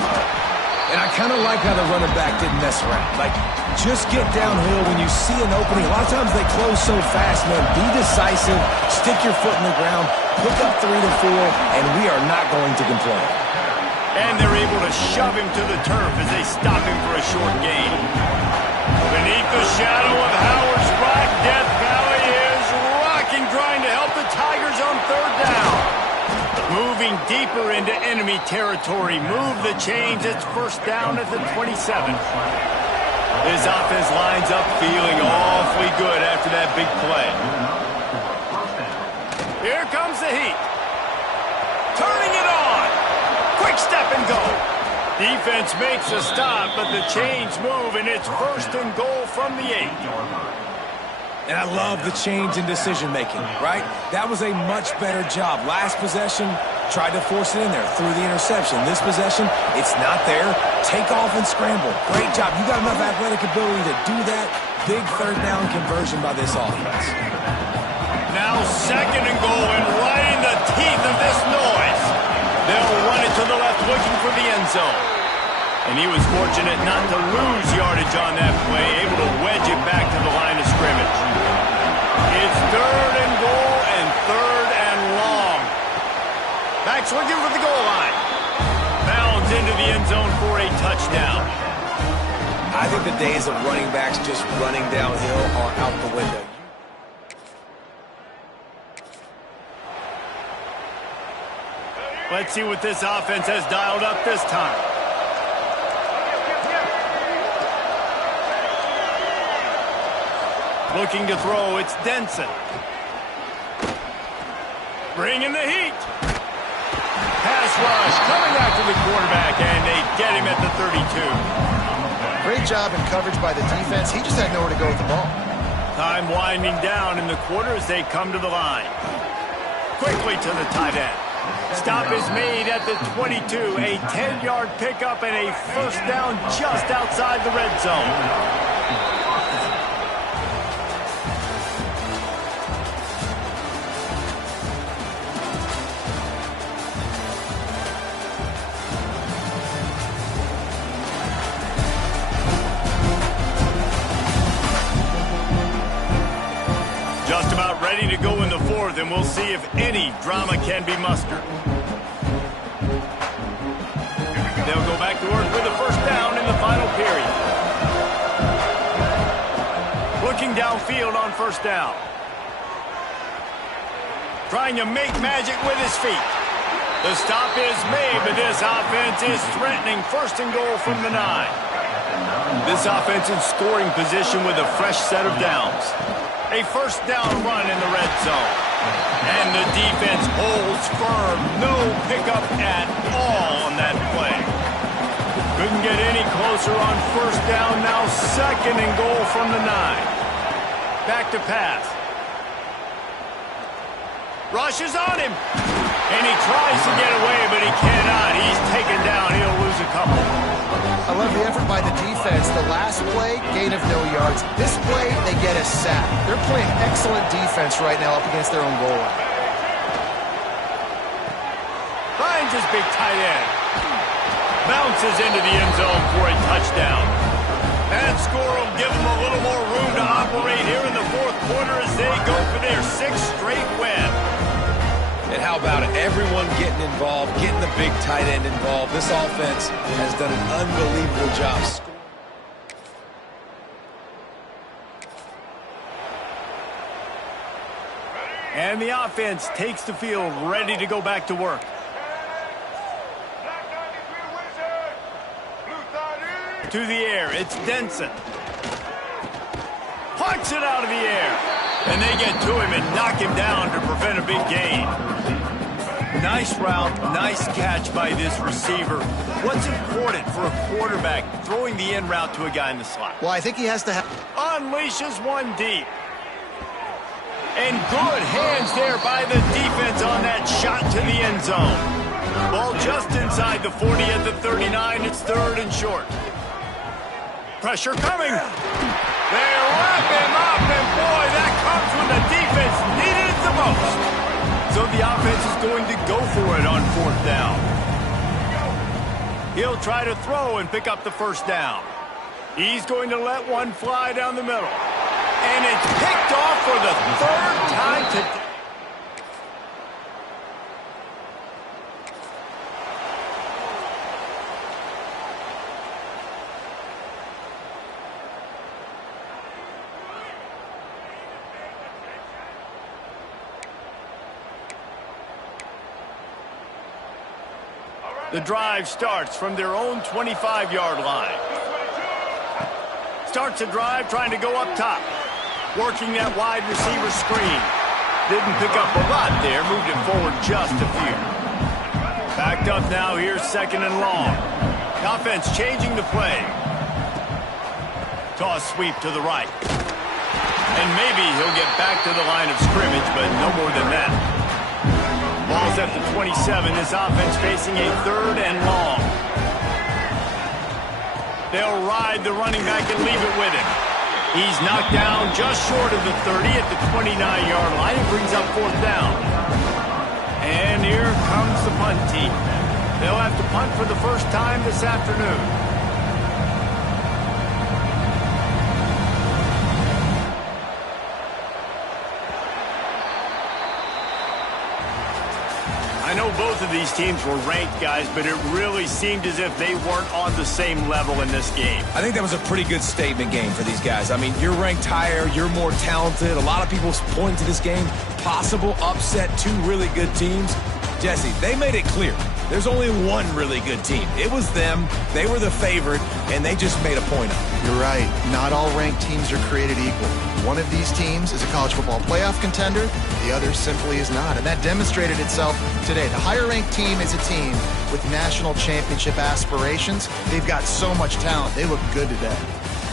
And I kind of like how the running back didn't mess around. Like, just get downhill when you see an opening. A lot of times they close so fast, man. Be decisive, stick your foot in the ground, pick up 3 to 4, and we are not going to complain. And they're able to shove him to the turf as they stop him for a short gain. Beneath the shadow of Howard's Rock, Death Valley is rocking, trying to help the Tigers on 3rd down. Moving deep enemy territory. Move the chains. It's first down at the 27. This offense lines up feeling awfully good after that big play. Here comes the heat. Turning it on. Quick step and go. Defense makes a stop, but the chains move, and it's first and goal from the 8. And I love the change in decision-making, right? That was a much better job. Last possession, tried to force it in there through the interception. This possession, it's not there. Take off and scramble. Great job. You got enough athletic ability to do that. Big third down conversion by this offense. Now second and goal, and right in the teeth of this noise. They'll run it to the left, looking for the end zone. And he was fortunate not to lose yardage on that play, able to wedge it back to the line of scrimmage. It's third and goal and third and long. Back's looking for the goal line. Bounds into the end zone for a touchdown. I think the days of running backs just running downhill are out the window. Let's see what this offense has dialed up this time. Looking to throw, it's Denson. Bringing the heat. Pass rush, coming after the quarterback, and they get him at the 32. Great job in coverage by the defense. He just had nowhere to go with the ball. Time winding down in the quarter as they come to the line. Quickly to the tight end. Stop is made at the 22. A 10-yard pickup and a first down just outside the red zone. Just about ready to go in the fourth, and we'll see if any drama can be mustered. They'll go back to work with a first down in the final period. Looking downfield on first down. Trying to make magic with his feet. The stop is made, but this offense is threatening first and goal from the 9. This offense in scoring position with a fresh set of downs. A first down run in the red zone. And the defense holds firm. No pickup at all on that play. Couldn't get any closer on first down. Now second and goal from the 9. Back to pass. Rushes on him. And he tries to get away, but he cannot. He's taken down. He'll lose a couple. I love the effort by the defense. The last play, gain of no yards. This play, they get a sack. They're playing excellent defense right now up against their own goal line. Finds his big tight end. Bounces into the end zone for a touchdown. And score will give them a little more room to operate here in the fourth quarter as they go for their 6th straight win. And how about it? Everyone getting involved, getting the big tight end involved. This offense has done an unbelievable job. And the offense takes the field, ready to go back to work. To the air, it's Denson. Punts it out of the air. And they get to him and knock him down to prevent a big gain. Nice route, nice catch by this receiver. What's important for a quarterback throwing the in route to a guy in the slot? Well, I think he has to have... Unleashes one deep. And good hands there by the defense on that shot to the end zone. Ball just inside the 40 at the 39. It's third and short. Pressure coming. They wrap him up, and boy, that comes when the defense needed it the most. So the offense is going to go for it on fourth down. He'll try to throw and pick up the first down. He's going to let one fly down the middle. And it's picked off for the third time today. The drive starts from their own 25-yard line. Starts a drive trying to go up top. Working that wide receiver screen. Didn't pick up a lot there. Moved it forward just a few. Backed up now. Here's 2nd and long. Offense changing the play. Toss sweep to the right. And maybe he'll get back to the line of scrimmage, but no more than that. Ball's at the 27. This offense facing a 3rd and long. They'll ride the running back and leave it with him. He's knocked down just short of the 30 at the 29-yard line. It brings up 4th down. And here comes the punt team. They'll have to punt for the first time this afternoon. I know both of these teams were ranked, guys, but it really seemed as if they weren't on the same level in this game. I think that was a pretty good statement game for these guys. I mean, you're ranked higher, you're more talented. A lot of people point to this game, possible upset, 2 really good teams. Jesse, they made it clear. There's only one really good team. It was them. They were the favorite, and they just made a point of it. You're right. Not all ranked teams are created equal. One of these teams is a college football playoff contender. The other simply is not. And that demonstrated itself today. The higher-ranked team is a team with national championship aspirations. They've got so much talent. They look good today.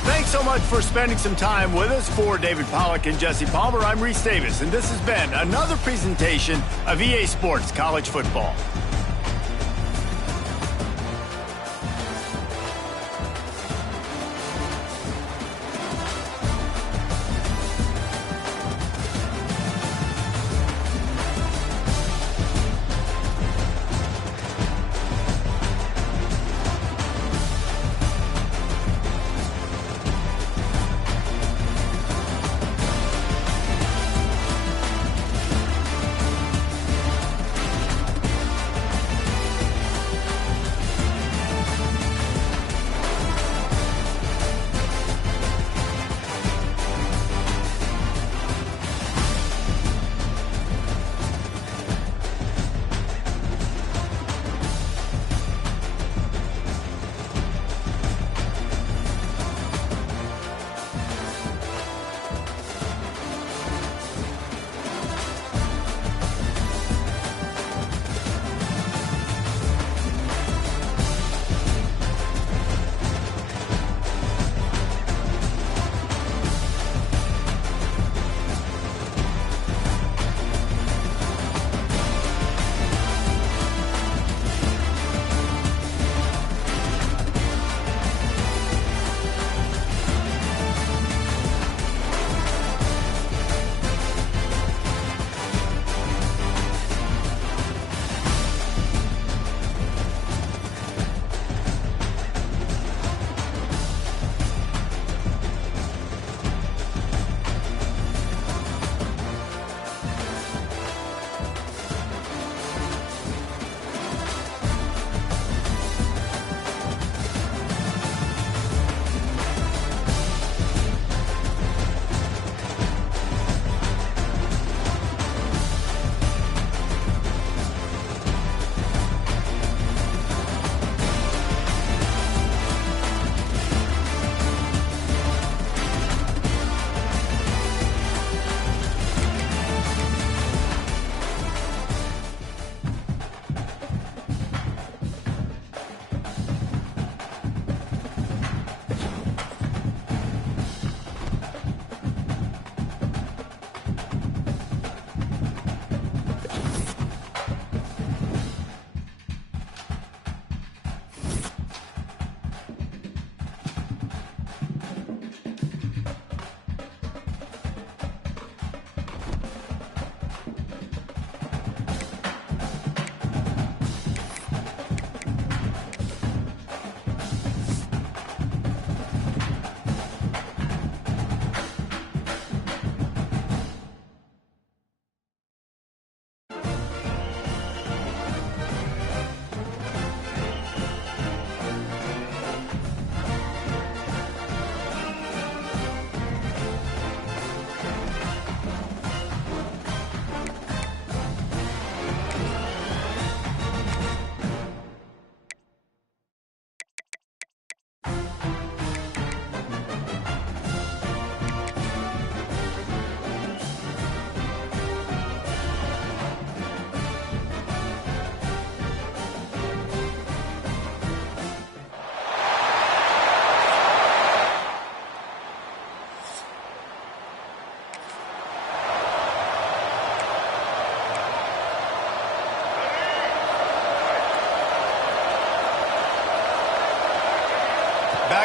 Thanks so much for spending some time with us. For David Pollack and Jesse Palmer, I'm Reese Davis, and this has been another presentation of EA Sports College Football.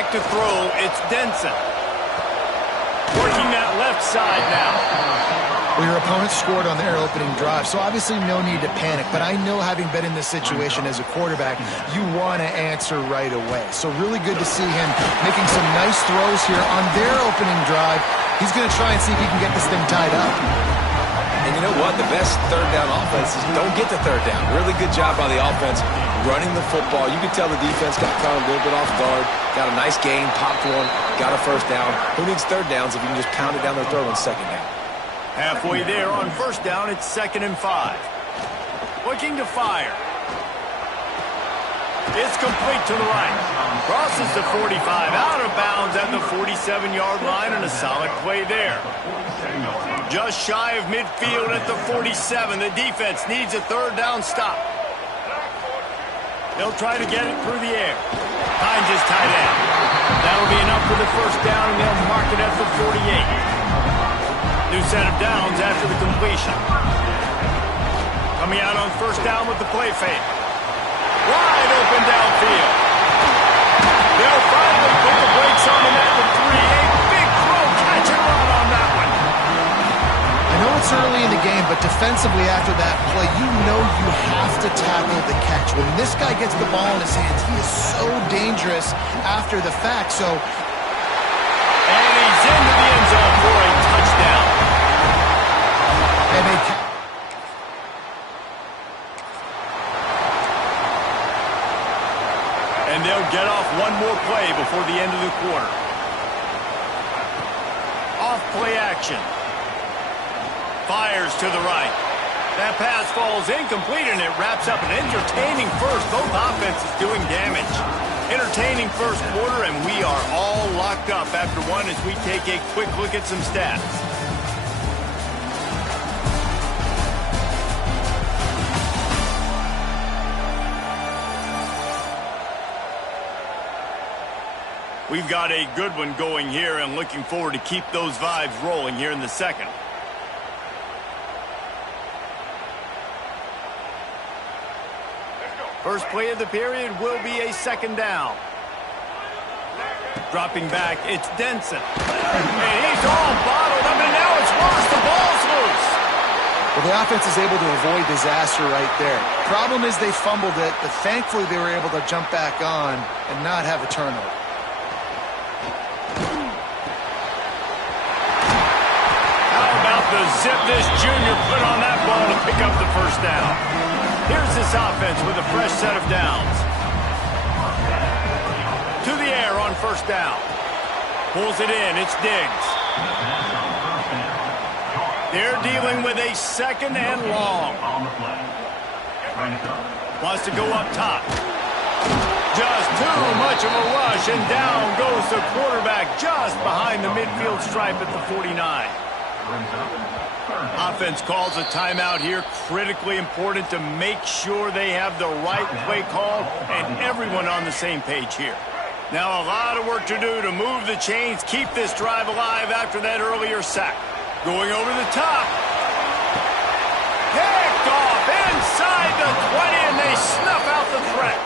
back to throw. It's Denson. Working that left side now. Well, your opponent scored on their opening drive, so obviously no need to panic. But I know, having been in this situation as a quarterback, you want to answer right away. So really good to see him making some nice throws here on their opening drive. He's going to try and see if he can get this thing tied up. And you know what? The best third down offenses don't get to third down. Really good job by the offense running the football. You can tell the defense got caught a little bit off guard. Got a nice gain, popped one, got a first down. Who needs third downs if you can just pound it down their throat on second down? Halfway there on first down, it's 2nd and 5. Looking to fire. It's complete to the right. Crosses the 45, out of bounds at the 47-yard line, and a solid play there. Just shy of midfield at the 47. The defense needs a third down stop. They'll try to get it through the air. Finds his tight end. That'll be enough for the first down, and they'll mark it at the 48. New set of downs after the completion. Coming out on first down with the play fake. Wide open downfield. They'll finally put the brakes on him at the 3. A big throw, catch and run on that one. I know it's early in the game, but defensively after that play, you know you have to tackle the catch. When this guy gets the ball in his hands, he is so dangerous after the fact. So, and he's into the end zone for a touchdown. And they'll get off one more play before the end of the quarter. Off play action. Fires to the right. That pass falls incomplete, and it wraps up an entertaining first. Both offenses doing damage. Entertaining first quarter, and we are all locked up after one as we take a quick look at some stats. We've got a good one going here, and looking forward to keep those vibes rolling here in the second. First play of the period will be a second down. Dropping back, it's Denson. And he's all bottled up, and now it's worse. The ball's loose. Well, the offense is able to avoid disaster right there. Problem is they fumbled it, but thankfully they were able to jump back on and not have a turnover. The zip this junior put on that ball to pick up the first down. Here's this offense with a fresh set of downs. To the air on first down. Pulls it in. It's Diggs. They're dealing with a 2nd and long. Wants to go up top. Just too much of a rush, and down goes the quarterback just behind the midfield stripe at the 49. Offense calls a timeout here. Critically important to make sure they have the right play call and everyone on the same page here. Now a lot of work to do to move the chains, keep this drive alive after that earlier sack. Going over the top. Picked off inside the 20, and they snuff out the threat.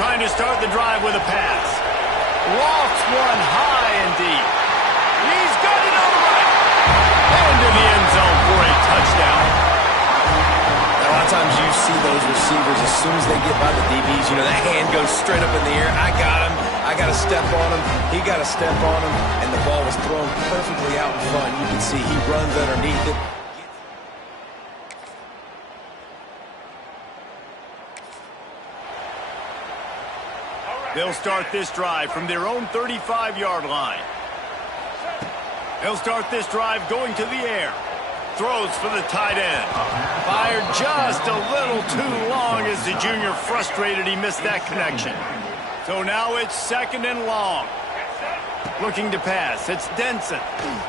Trying to start the drive with a pass. Lofts one high and deep. He's got it on the right. Into the end zone for a touchdown. A lot of times you see those receivers, as soon as they get by the DBs, you know, that hand goes straight up in the air. I got him. I got to step on him. He got to step on him. And the ball was thrown perfectly out in front. You can see he runs underneath it. They'll start this drive from their own 35-yard line. They'll start this drive going to the air. Throws for the tight end. Fired just a little too long as the junior frustrated he missed that connection. So now it's 2nd and long. Looking to pass. It's Denson.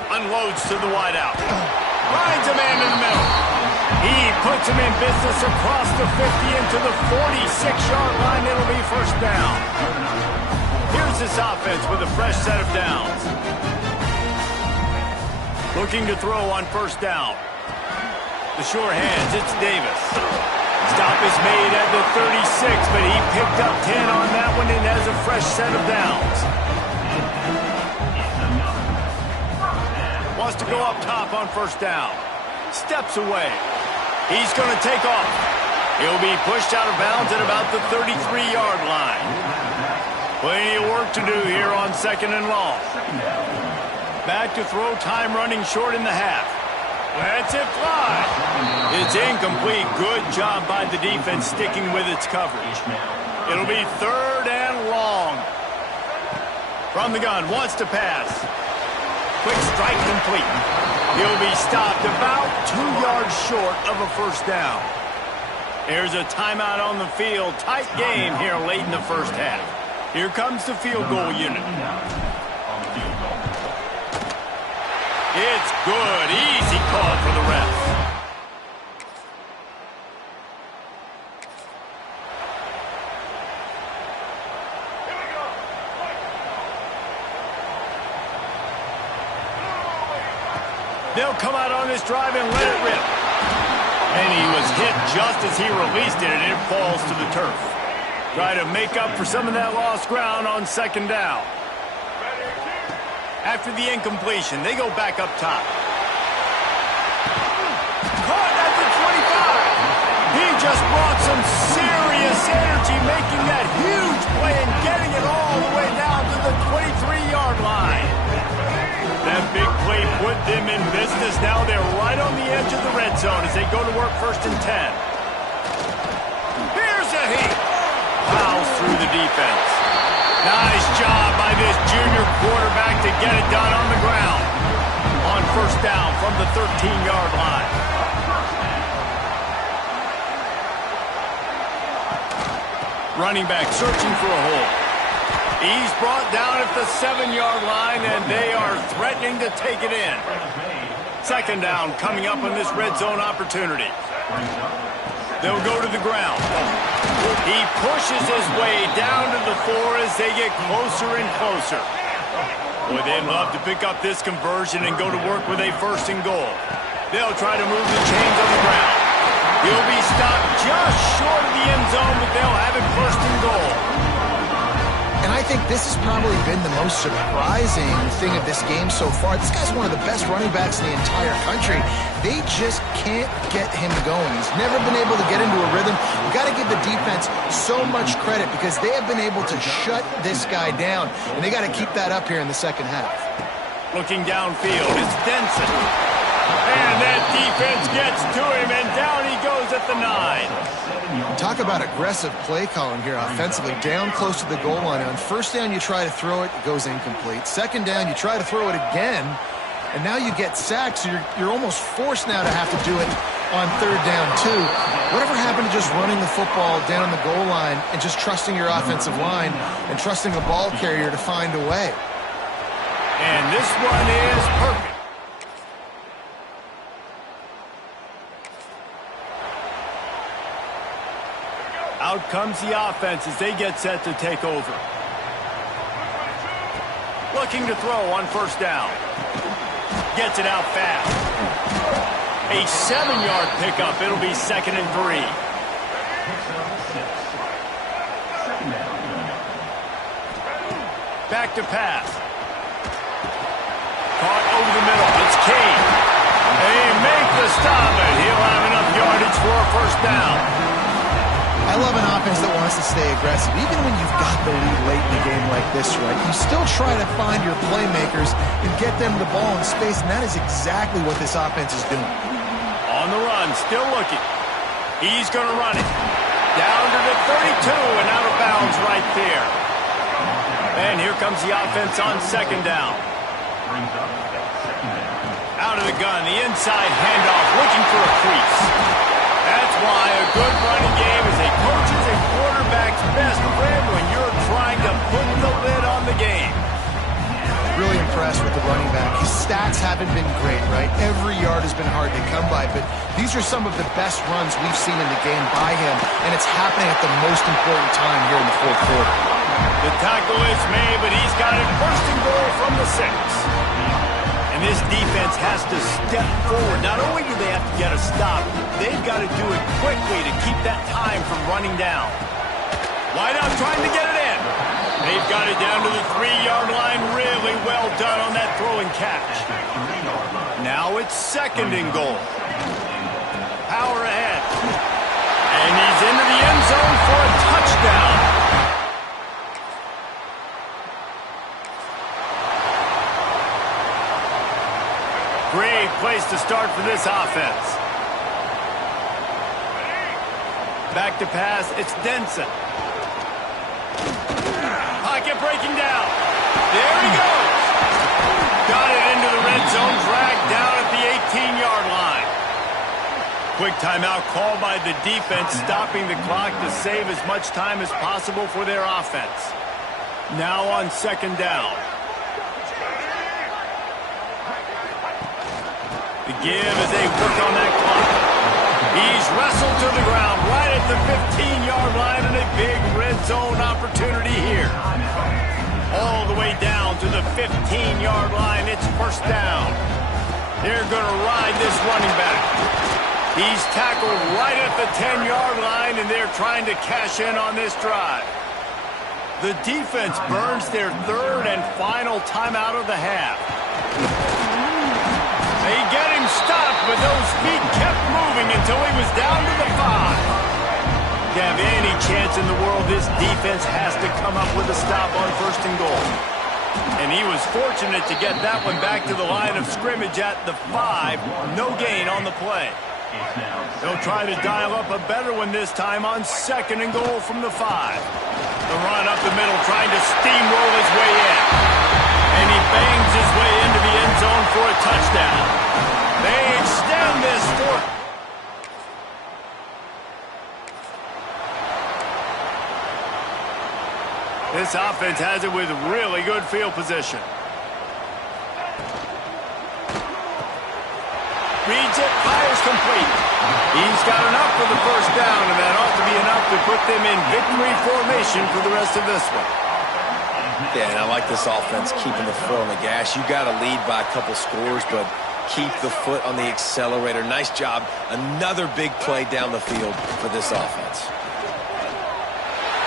Unloads to the wideout. Finds a man in the middle. He puts him in business across the 50 into the 46-yard line. It'll be first down. Here's this offense with a fresh set of downs. Looking to throw on first down. The sure hands, it's Davis. Stop is made at the 36, but he picked up 10 on that one and has a fresh set of downs. Wants to go up top on first down. Steps away. He's going to take off. He'll be pushed out of bounds at about the 33-yard line. Plenty of work to do here on second and long. Back to throw, time running short in the half. Lets it fly. It's incomplete. Good job by the defense sticking with its coverage. It'll be third and long. From the gun, wants to pass. Quick strike complete. He'll be stopped about 2 yards short of a first down. There's a timeout on the field. Tight game here late in the first half. Here comes the field goal unit. It's good. Easy call for the ref. They'll come out on this drive and let it rip. And he was hit just as he released it, and it falls to the turf. Try to make up for some of that lost ground on second down. After the incompletion, they go back up top. Caught at the 25. He just brought some serious energy, making that huge play and getting it all the way down to the 23-yard line. That big play put them in business. Now they're right on the edge of the red zone as they go to work first and 10. Here's a heat. Plows through the defense. Nice job by this junior quarterback to get it done on the ground. On first down from the 13-yard line. Running back searching for a hole. He's brought down at the 7-yard line, and they are threatening to take it in. Second down coming up on this red zone opportunity. They'll go to the ground. He pushes his way down to the 4 as they get closer and closer. Boy, they'd love to pick up this conversion and go to work with a first and goal. They'll try to move the chains on the ground. He'll be stopped just short of the end zone, but they'll have it first and goal. And I think this has probably been the most surprising thing of this game so far. This guy's one of the best running backs in the entire country. They just can't get him going. He's never been able to get into a rhythm. You've got to give the defense so much credit because they have been able to shut this guy down, and they got to keep that up here in the second half. Looking downfield, it's Denson. And that defense gets to him, and down he goes at the 9. Talk about aggressive play calling here offensively. Down close to the goal line. On first down, you try to throw it, it goes incomplete. Second down, you try to throw it again, and now you get sacked, so you're almost forced now to have to do it on third down, too. Whatever happened to just running the football down the goal line and just trusting your offensive line and trusting the ball carrier to find a way? And this one is perfect. Out comes the offense as they get set to take over. Looking to throw on first down. Gets it out fast. A 7-yard pickup. It'll be second and 3. Back to pass. Caught over the middle. It's Kane. They make the stop, and he'll have enough yardage for a first down. I love an offense that wants to stay aggressive. Even when you've got the lead late in a game like this, right, you still try to find your playmakers and get them the ball in space, and that is exactly what this offense is doing. On the run, still looking. He's going to run it. Down to the 32 and out of bounds right there. And here comes the offense on second down. Out of the gun, the inside handoff, looking for a crease. That's why a good running game is a coach's and quarterback's best friend when you're trying to put the lid on the game. Really impressed with the running back. His stats haven't been great, right? Every yard has been hard to come by, but these are some of the best runs we've seen in the game by him, and it's happening at the most important time here in the fourth quarter. The tackle is made, but he's got it first and goal from the 6. And this defense has to step forward. Not only do they have to get a stop, they've got to do it quickly to keep that time from running down. Wide out trying to get it in. They've got it down to the 3-yard line. Really well done on that throw and catch. Now it's 2nd and goal. Power ahead. And he's into the end zone for a touchdown. Great place to start for this offense. Back to pass, it's Denson. Pocket breaking down. There he goes. Got it into the red zone, dragged down at the 18-yard line. Quick timeout called by the defense, stopping the clock to save as much time as possible for their offense. Now on 2nd down. The give as they work on that clock. He's wrestled to the ground right at the 15-yard line, and a big red zone opportunity here. All the way down to the 15-yard line. It's 1st down. They're going to ride this running back. He's tackled right at the 10-yard line, and they're trying to cash in on this drive. The defense burns their 3rd and final timeout of the half. They get him stopped, but those feet kept moving until he was down to the 5. To have any chance in the world, this defense has to come up with a stop on 1st and goal. And he was fortunate to get that one back to the line of scrimmage at the 5. No gain on the play. They'll try to dial up a better one this time on 2nd and goal from the 5. The run up the middle, trying to steamroll his way in. And he bangs his way into the end zone for a touchdown. They extend this for... This offense has it with really good field position. Reads it, fires complete. He's got enough for the 1st down, and that ought to be enough to put them in victory formation for the rest of this one. Yeah, and I like this offense keeping the foot on the gas. You got to lead by a couple scores, but keep the foot on the accelerator. Nice job. Another big play down the field for this offense.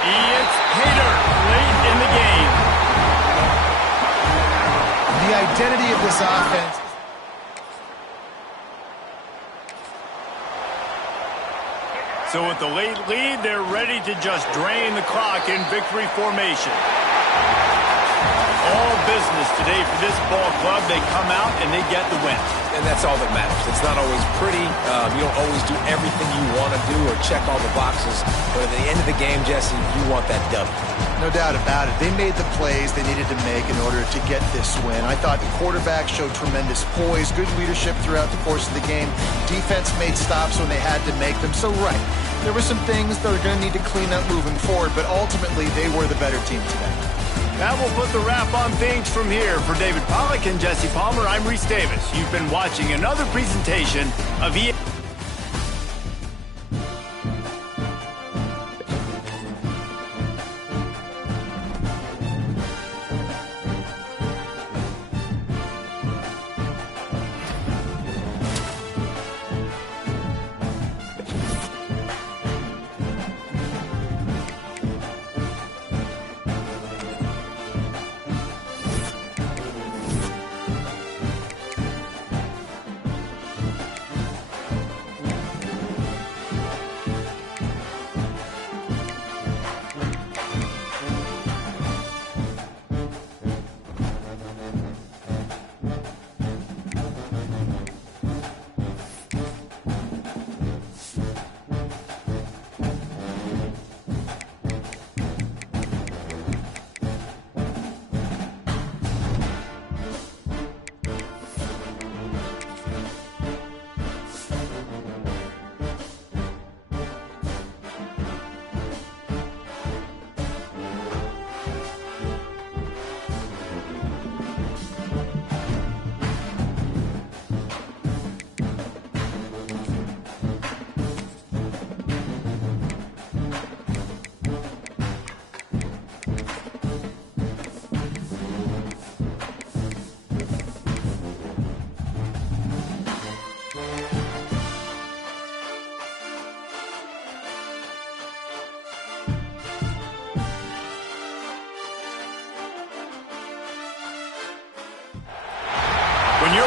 It's Pater late in the game. The identity of this offense. So with the late lead, they're ready to just drain the clock in victory formation. All business today for this ball club. They come out and they get the win. And that's all that matters. It's not always pretty. You don't always do everything you want to do or check all the boxes. But at the end of the game, Jesse, you want that W. No doubt about it. They made the plays they needed to make in order to get this win. I thought the quarterback showed tremendous poise, good leadership throughout the course of the game. Defense made stops when they had to make them. So, right, there were some things that are going to need to clean up moving forward, but ultimately they were the better team today. That will put the wrap on things from here. For David Pollack and Jesse Palmer, I'm Reese Davis. You've been watching another presentation of EA.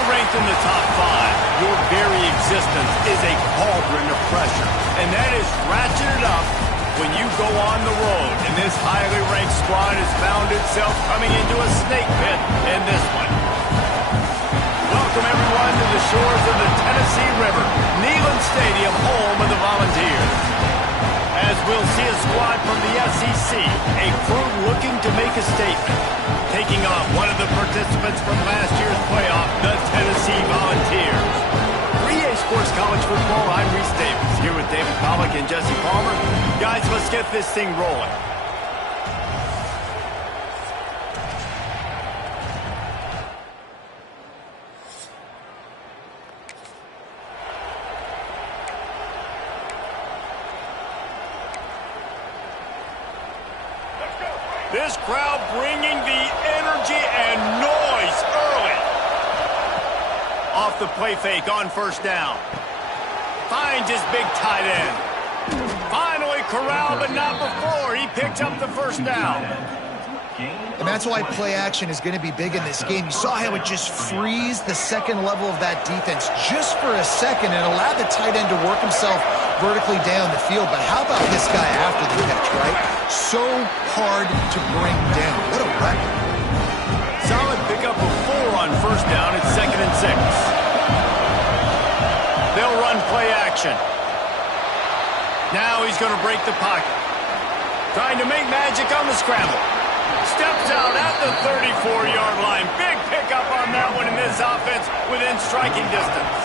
ranked in the top 5, your very existence is a cauldron of pressure. And that is ratcheted up when you go on the road. And this highly ranked squad has found itself coming into a snake pit in this one. Welcome everyone to the shores of the Tennessee River, Neyland Stadium, home of the Volunteers. As we'll see a squad from the SEC, a crew looking to make a statement, taking on one of the participants from last year's playoff, the Tennessee Volunteers. 3A Sports College Football, I'm Reese Davis, here with David Pollack and Jesse Palmer. Guys, let's get this thing rolling. This crowd bringing the energy and noise early. Off the play fake on first down. Finds his big tight end. Finally corralled, but not before. He picks up the first down. And that's why play action is going to be big in this game. You saw how it just frees the second level of that defense just for a second and allowed the tight end to work himself vertically down the field. But how about this guy after the catch, right? So hard to bring down. What a weapon. Solid pickup of 4 on first down. It's 2nd and 6. They'll run play action. Now he's going to break the pocket. Trying to make magic on the scramble. Steps out at the 34-yard line. Big pickup on that one in this offense within striking distance.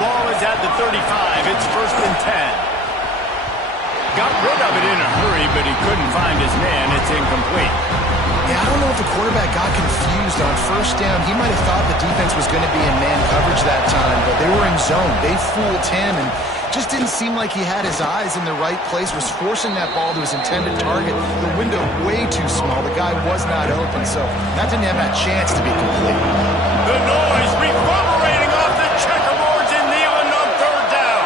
Ball is at the 35. It's 1st and 10. Got rid of it in a hurry, but he couldn't find his man. It's incomplete. Yeah, I don't know if the quarterback got confused on first down. He might have thought the defense was going to be in man coverage that time, but they were in zone. They fooled him and just didn't seem like he had his eyes in the right place, was forcing that ball to his intended target. The window way too small. The guy was not open, so that didn't have that chance to be complete. The noise reverberating off the checkerboards in Neyland on 3rd down.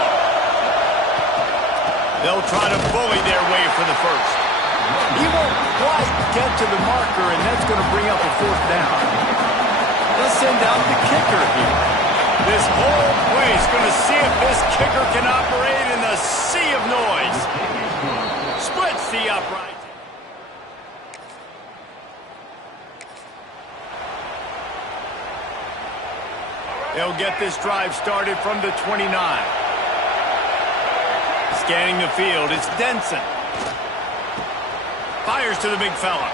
They'll try to bully their way for the first. He won't quite get to the marker, and that's going to bring up a 4th down. Let's send out the kicker here. This whole place going to see if this kicker can operate in the sea of noise. Splits the upright. They'll get this drive started from the 29. Scanning the field, it's Denson. Fires to the big fella.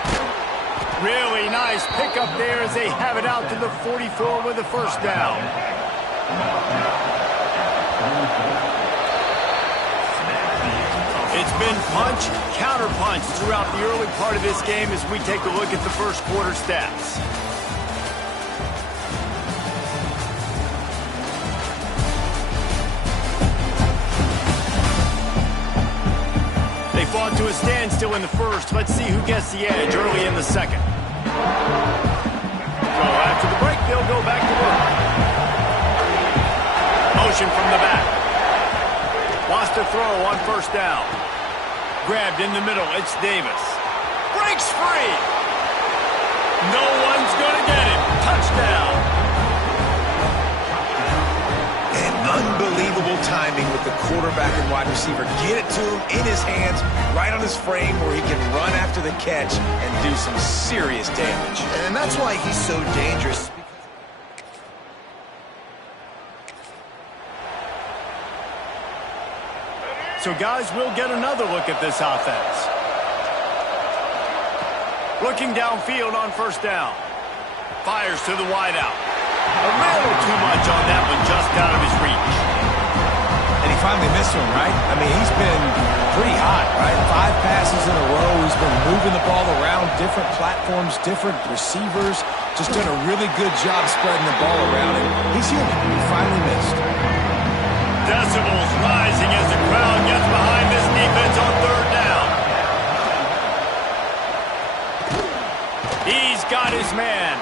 Really nice pickup there as they have it out to the 44 with the first down. It's been punch, counter punch throughout the early part of this game as we take a look at the first quarter stats. They fought to a standstill in the first. Let's see who gets the edge early in the second. So after the break, they'll go back to work. Motion from the back. Wants to throw on first down. Grabbed in the middle. It's Davis. Breaks free. No one's going to get him. Touchdown. And unbelievable timing with the quarterback and wide receiver. Get it to him in his hands, right on his frame where he can run after the catch and do some serious damage. And that's why he's so dangerous. So, guys, we'll get another look at this offense. Looking downfield on first down. Fires to the wideout. A little too much on that one, just out of his reach. And he finally missed one, right? I mean, he's been pretty hot, right? 5 passes in a row. He's been moving the ball around, different platforms, different receivers. Just done a really good job spreading the ball around, and he's human. He finally missed. Decibels rising as the crowd gets behind this defense on third down. He's got his man,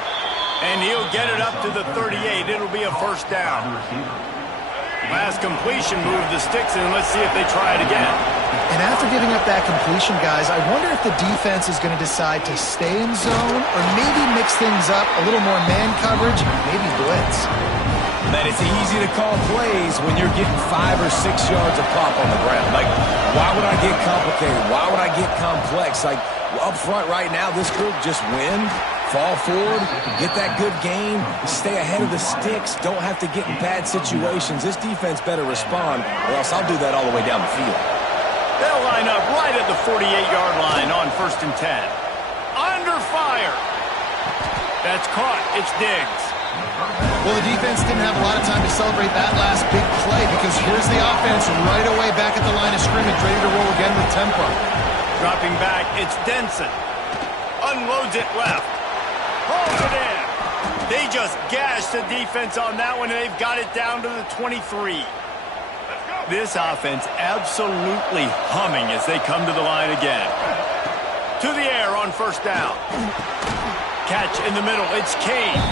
and he'll get it up to the 38. It'll be a first down. Last completion moved the sticks in. Let's see if they try it again. And after giving up that completion, guys, I wonder if the defense is going to decide to stay in zone or maybe mix things up, a little more man coverage, maybe blitz. Man, it's easy to call plays when you're getting 5 or 6 yards of pop on the ground. Like, why would I get complicated? Why would I get complex? Like, up front right now, this group just win, fall forward, get that good gain, stay ahead of the sticks, don't have to get in bad situations. This defense better respond, or else I'll do that all the way down the field. They'll line up right at the 48-yard line on 1st and 10. Under fire. That's caught. It's Diggs. Well, the defense didn't have a lot of time to celebrate that last big play because here's the offense right away back at the line of scrimmage, ready to roll again with tempo. Dropping back, it's Denson. Unloads it left. Holds it in. They just gashed the defense on that one, and they've got it down to the 23. This offense absolutely humming as they come to the line again. To the air on 1st down. Catch in the middle. It's Kane.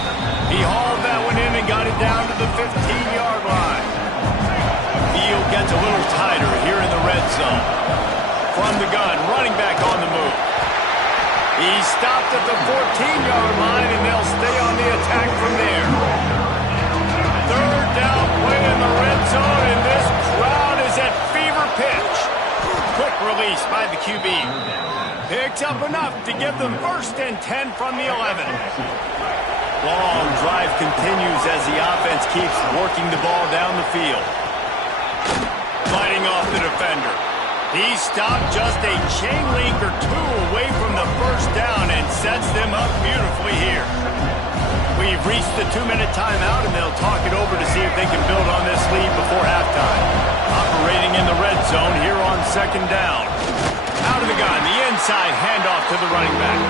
He hauled that one in and got it down to the 15-yard line. Field gets a little tighter here in the red zone. From the gun, running back on the move. He stopped at the 14-yard line, and they'll stay on the attack from there. 3rd down play in the red zone, and this crowd is at fever pitch. Quick release by the QB. Picks up enough to give them 1st and 10 from the 11. Long drive continues as the offense keeps working the ball down the field. Fighting off the defender. He stopped just a chain link or two away from the 1st down and sets them up beautifully here. We've reached the 2-minute timeout, and they'll talk it over to see if they can build on this lead before halftime. Operating in the red zone here on 2nd down. Out of the gun, the inside handoff to the running back.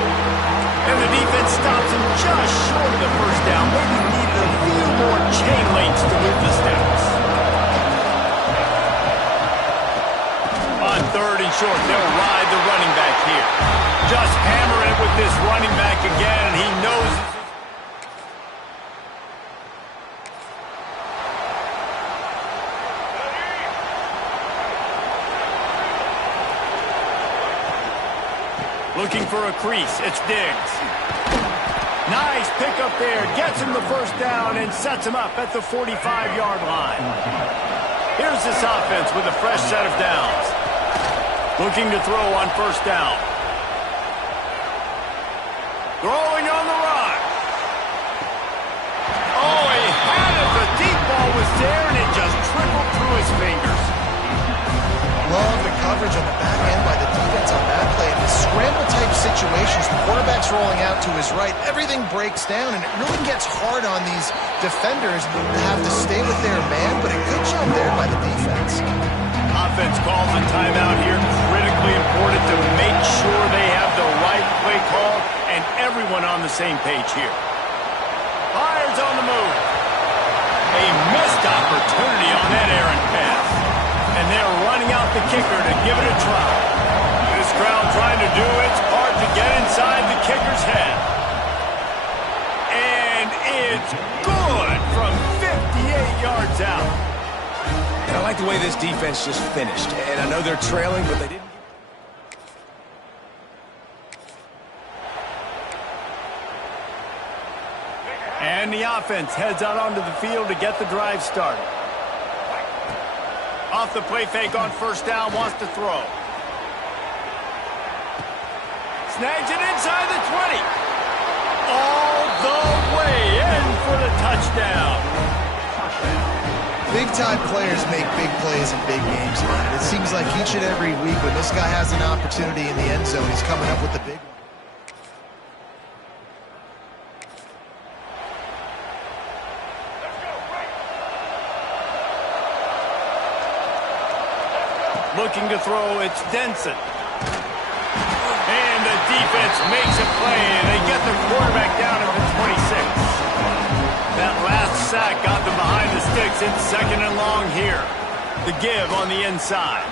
And the defense stops him just short of the 1st down. Maybe needed a few more chain links to move the sticks. On 3rd and short, they'll ride the running back here. Just hammer it with this running back again, and he knows it's looking for a crease. It's Diggs. Nice pickup there. Gets him the 1st down and sets him up at the 45-yard line. Here's this offense with a fresh set of downs. Looking to throw on 1st down. Throwing on the run. Oh, he had it. The deep ball was there, and it just trickled through his fingers. Love the coverage on the back end by the defense on that play. In the scramble-type situations, the quarterback's rolling out to his right. Everything breaks down, and it really gets hard on these defenders to have to stay with their man, but a good job there by the defense. Offense calls a timeout here. Critically important to make sure they have the right play call and everyone on the same page here. Fires on the move. A missed opportunity on that errant pass. And they're running out the kicker to give it a try. This crowd trying to do its part to get inside the kicker's head. And it's good from 58 yards out. And I like the way this defense just finished. And I know they're trailing, but they didn't. And the offense heads out onto the field to get the drive started. Off the play fake on 1st down, wants to throw. Snags it inside the 20. All the way in for the touchdown. Big-time players make big plays in big games, man. It seems like each and every week when this guy has an opportunity in the end zone, he's coming up with the big one. Looking to throw, it's Denson. And the defense makes a play, and they get the quarterback down at the 26. That last sack got them behind the sticks. It's 2nd and long here. The give on the inside.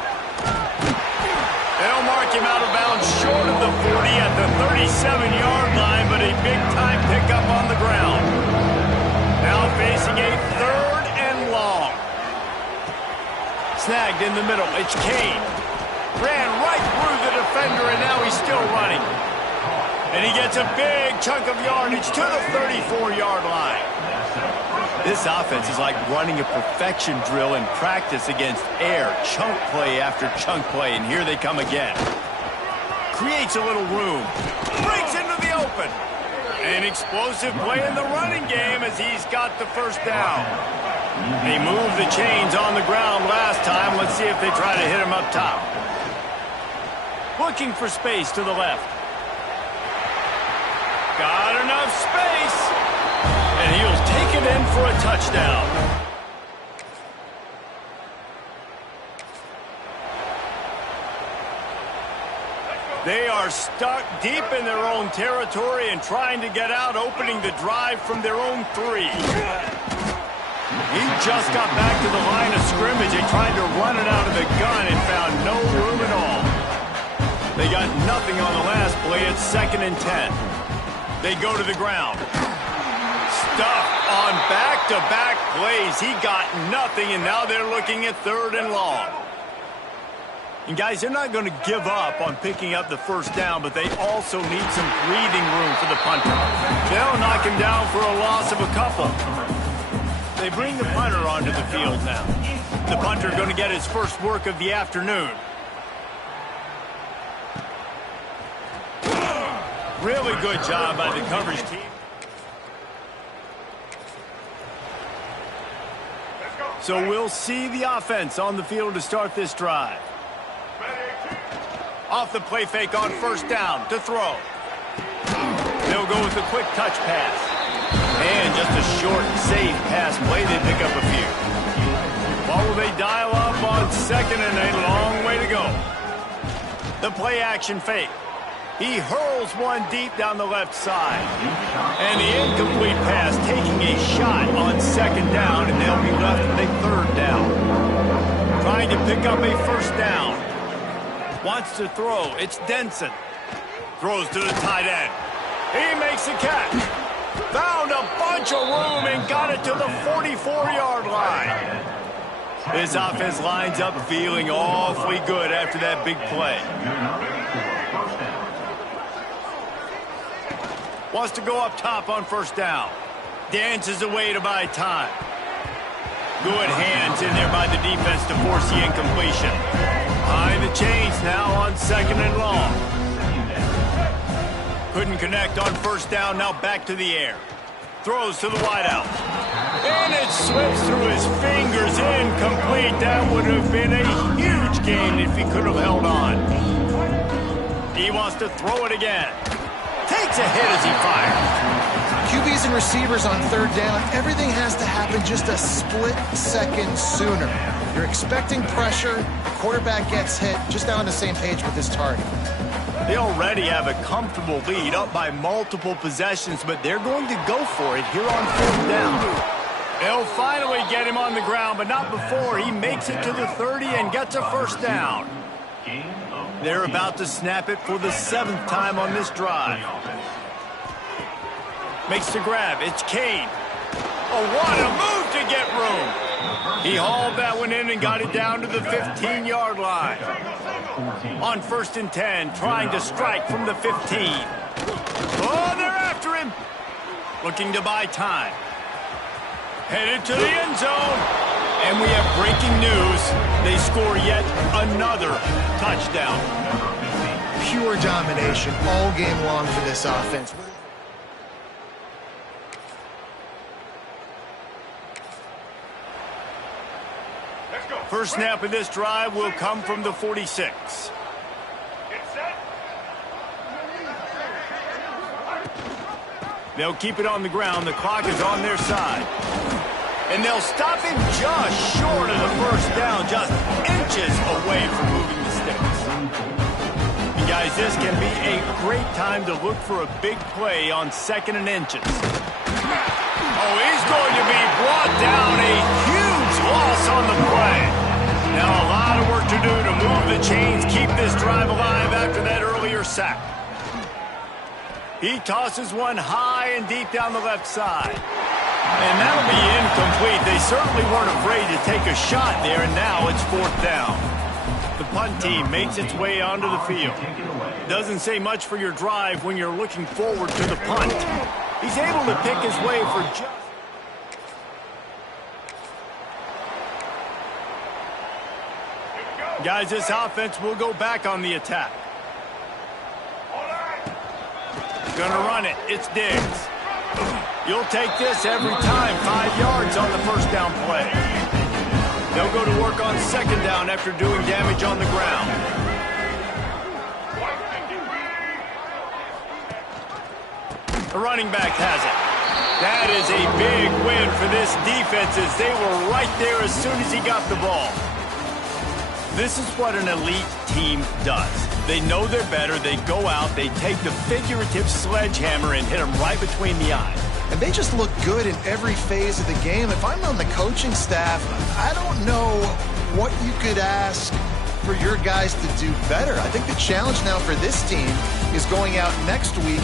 They'll mark him out of bounds short of the 40 at the 37-yard line, but a big-time pickup on the ground. Now facing a 3rd and long. Snagged in the middle. It's Kane. Ran And he gets a big chunk of yardage to the 34-yard line. This offense is like running a perfection drill in practice against air. Chunk play after chunk play, and here they come again. Creates a little room. Breaks into the open. An explosive play in the running game as he's got the first down. They moved the chains on the ground last time. Let's see if they try to hit him up top. Looking for space to the left. Got enough space. And he'll take it in for a touchdown. They are stuck deep in their own territory and trying to get out, opening the drive from their own 3. He just got back to the line of scrimmage and tried to run it out of the gun and found no room at all. They got nothing on the last play. It's 2nd and 10. They go to the ground. Stuffed on back-to-back plays. He got nothing, and now they're looking at 3rd and long. And, guys, they're not going to give up on picking up the first down, but they also need some breathing room for the punter. They'll knock him down for a loss of a couple. They bring the punter onto the field now. The punter going to get his first work of the afternoon. Really good job by the coverage team. So we'll see the offense on the field to start this drive. Off the play fake on first down to throw. They'll go with a quick touch pass. And just a short, safe pass play. They pick up a few. What will they dial up on 2nd and a long way to go? The play action fake. He hurls one deep down the left side. And the incomplete pass taking a shot on 2nd down, and they'll be left with a 3rd down. Trying to pick up a first down. Wants to throw. It's Denson. Throws to the tight end. He makes the catch. Found a bunch of room and got it to the 44-yard line. This offense lines up feeling awfully good after that big play. Wants to go up top on first down. Dances away to buy time. Good hands in there by the defense to force the incompletion. Behind the chains now on 2nd and long. Couldn't connect on first down, now back to the air. Throws to the wideout. And it slips through his fingers, incomplete. That would have been a huge gain if he could have held on. He wants to throw it again. Takes a hit as he fires. QBs and receivers on 3rd down, everything has to happen just a split second sooner. You're expecting pressure, the quarterback gets hit, just now on the same page with his target. They already have a comfortable lead, up by multiple possessions, but they're going to go for it here on 4th down. They'll finally get him on the ground, but not before he makes it to the 30 and gets a first down. They're about to snap it for the 7th time on this drive. Makes the grab. It's Kane. Oh, what a move to get room. He hauled that one in and got it down to the 15-yard line. On 1st and 10, trying to strike from the 15. Oh, they're after him. Looking to buy time. Headed to the end zone. And we have breaking news. They score yet another touchdown. Pure domination all game long for this offense. First snap of this drive will come from the 46. They'll keep it on the ground. The clock is on their side. And they'll stop him just short of the first down, just inches away from moving the sticks. And guys, this can be a great time to look for a big play on 2nd and inches. Oh, he's going to be brought down. A huge loss on the play. Now a lot of work to do to move the chains, keep this drive alive after that earlier sack. He tosses one high and deep down the left side. And that'll be incomplete. They certainly weren't afraid to take a shot there, and now it's 4th down. The punt team makes its way onto the field. Doesn't say much for your drive when you're looking forward to the punt. He's able to pick his way for just... Guys, this offense will go back on the attack. Gonna run it. It's Diggs. You'll take this every time. 5 yards on the first down play. They'll go to work on second down after doing damage on the ground. The running back has it. That is a big win for this defense as they were right there as soon as he got the ball. This is what an elite team does. They know they're better. They go out. They take the figurative sledgehammer and hit them right between the eyes. And they just look good in every phase of the game. If I'm on the coaching staff, I don't know what you could ask for your guys to do better. I think the challenge now for this team is going out next week.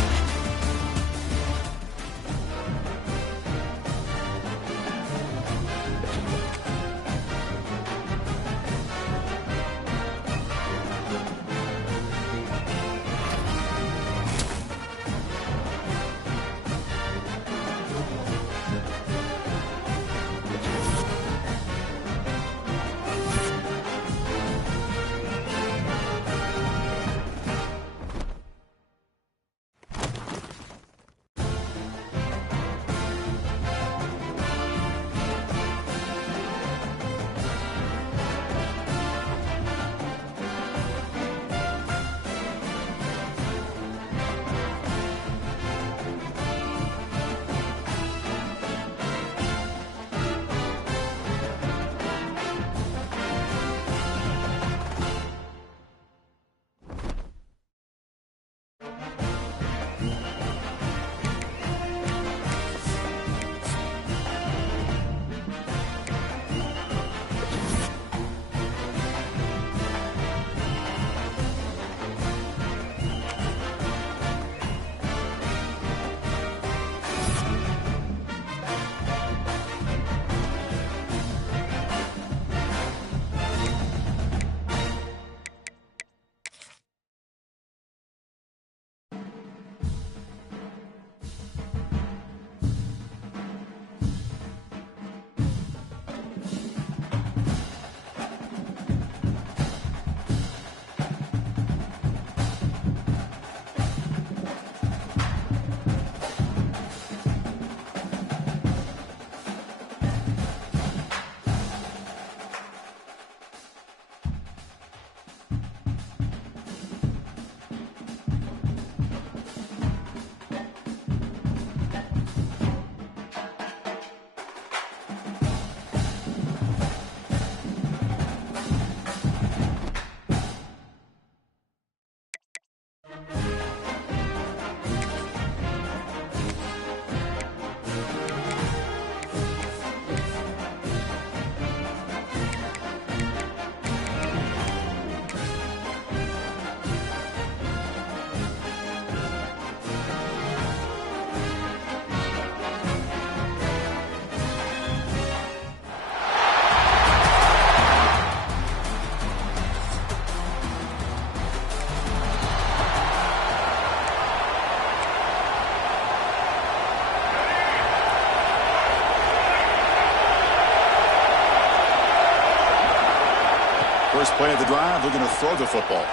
First play of the drive, they're going to throw the football.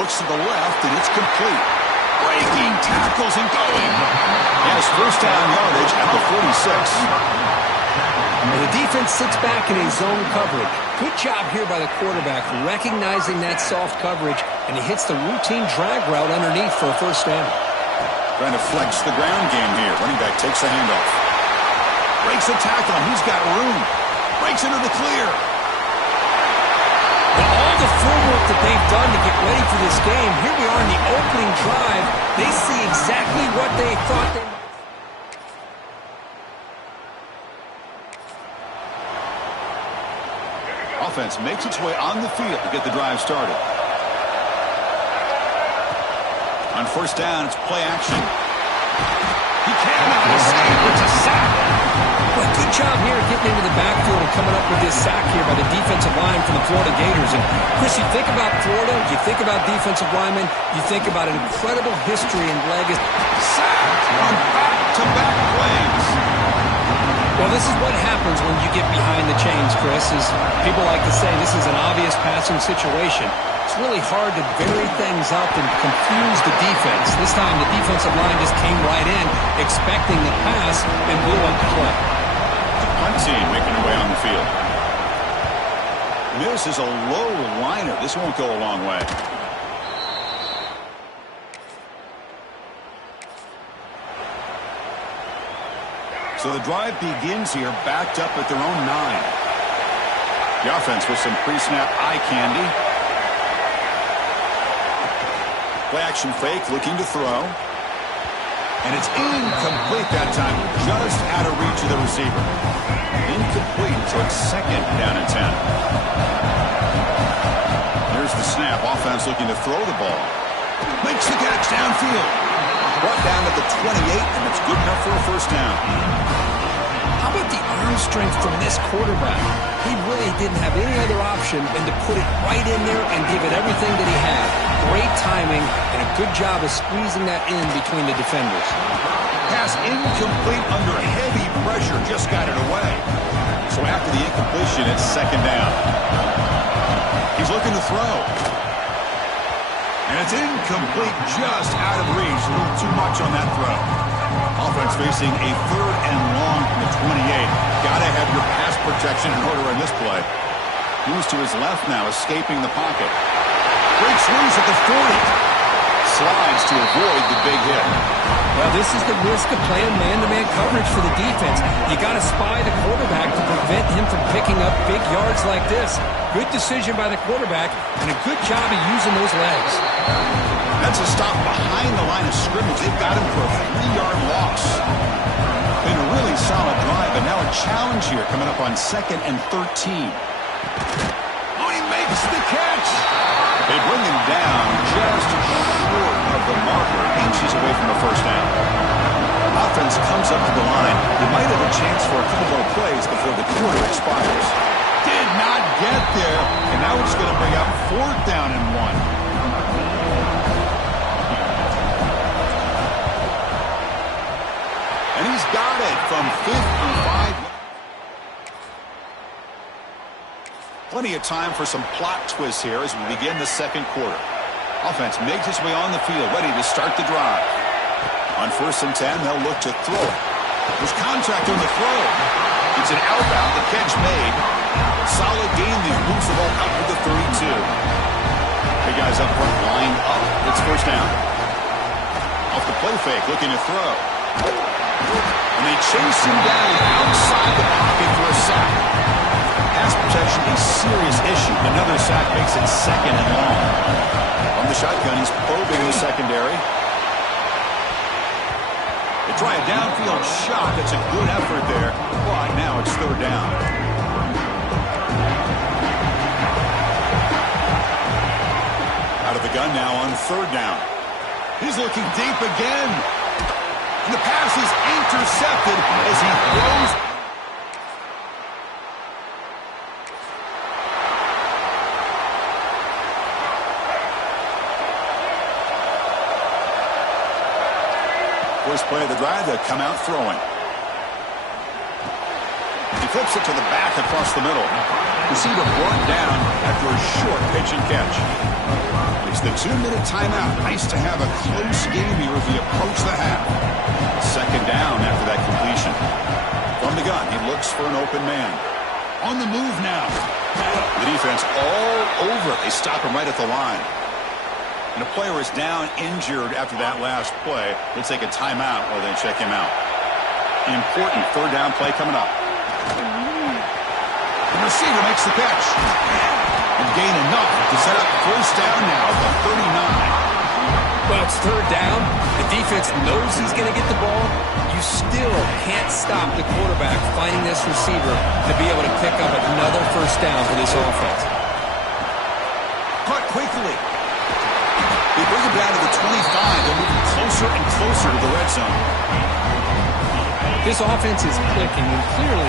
Looks to the left, and it's complete. Breaking tackles and going. Yes, first down yardage at the 46. And the defense sits back in a zone coverage. Good job here by the quarterback, recognizing that soft coverage, and he hits the routine drag route underneath for a first down. Trying to flex the ground game here. Running back takes the handoff. Breaks a tackle, and he's got room. Breaks into the clear. Well, all the footwork that they've done to get ready for this game, here we are in the opening drive. They see exactly what they thought they might. Offense makes its way on the field to get the drive started. On first down, it's play action. He can't escape. It's a sack. Well, good job here getting into the backfield and coming up with this sack here by the defensive line from the Florida Gators. And, Chris, you think about Florida, you think about defensive linemen, you think about an incredible history and legacy. Sacked on back-to-back plays. Well, this is what happens when you get behind the chains, Chris. As people like to say, this is an obvious passing situation. It's really hard to vary things up and confuse the defense. This time, the defensive line just came right in, expecting the pass, and blew up the play. Punt team making their way on the field. This is a low liner. This won't go a long way. So the drive begins here, backed up at their own 9. The offense with some pre-snap eye candy. Play-action fake, looking to throw. And it's incomplete that time, just out of reach of the receiver. Incomplete, so it's 2nd down and 10. Here's the snap. Offense looking to throw the ball. Makes the catch downfield. Brought down to the 28, and it's good enough for a first down. How about the arm strength from this quarterback? He really didn't have any other option than to put it right in there and give it everything that he had. Great timing and a good job of squeezing that in between the defenders. Pass incomplete under heavy pressure, just got it away. So after the incompletion, it's 2nd down. He's looking to throw. And it's incomplete, just out of reach. A little too much on that throw. Offense facing a 3rd and long from the 28. Gotta have your pass protection in order in this play. Moves to his left now, escaping the pocket. Breaks loose at the 40. Slides to avoid the big hit. Well, this is the risk of playing man-to-man coverage for the defense. You got to spy the quarterback to prevent him from picking up big yards like this. Good decision by the quarterback, and a good job of using those legs. That's a stop behind the line of scrimmage. They've got him for a 3-yard loss. Been a really solid drive, but now a challenge here coming up on 2nd and 13. Oh, he makes the catch. They bring him down just short of the marker, inches away from the first down. Offense comes up to the line. They might have a chance for a couple more plays before the quarter expires. Did not get there, and now it's going to bring up 4th down and 1. And he's got it from 55. Plenty of time for some plot twists here as we begin the 2nd quarter. Offense makes its way on the field, ready to start the drive. On 1st and 10, they'll look to throw it. There's contact on the throw. It's an outbound, the catch made. Solid gain, they moves the ball up to the 32. Big guys up front, lined up. It's 1st down. Off the play fake, looking to throw. And they chase him down outside the pocket for a sack. Pass protection a serious issue. Another sack makes it 2nd and long. On the shotgun, he's probing the secondary. They try a downfield shot. That's a good effort there. But now it's 3rd down. Out of the gun now on 3rd down. He's looking deep again. And the pass is intercepted as he throws. First play of the drive, they'll come out throwing. He flips it to the back across the middle. Receiver brought down after a short pitch and catch. It's the 2-minute timeout. Nice to have a close game here as we approach the half. 2nd down after that completion. From the gun, he looks for an open man. On the move now. The defense all over. They stop him right at the line. And a player is down injured after that last play. We'll take a timeout while they check him out. Important 3rd down play coming up. The receiver makes the catch. And gain enough to set up 1st down now at the 39. Well, it's 3rd down. The defense knows he's going to get the ball. You still can't stop the quarterback finding this receiver to be able to pick up another 1st down for this offense. Caught quickly. They bring him down to the 25. They're moving closer and closer to the red zone. This offense is clicking, and clearly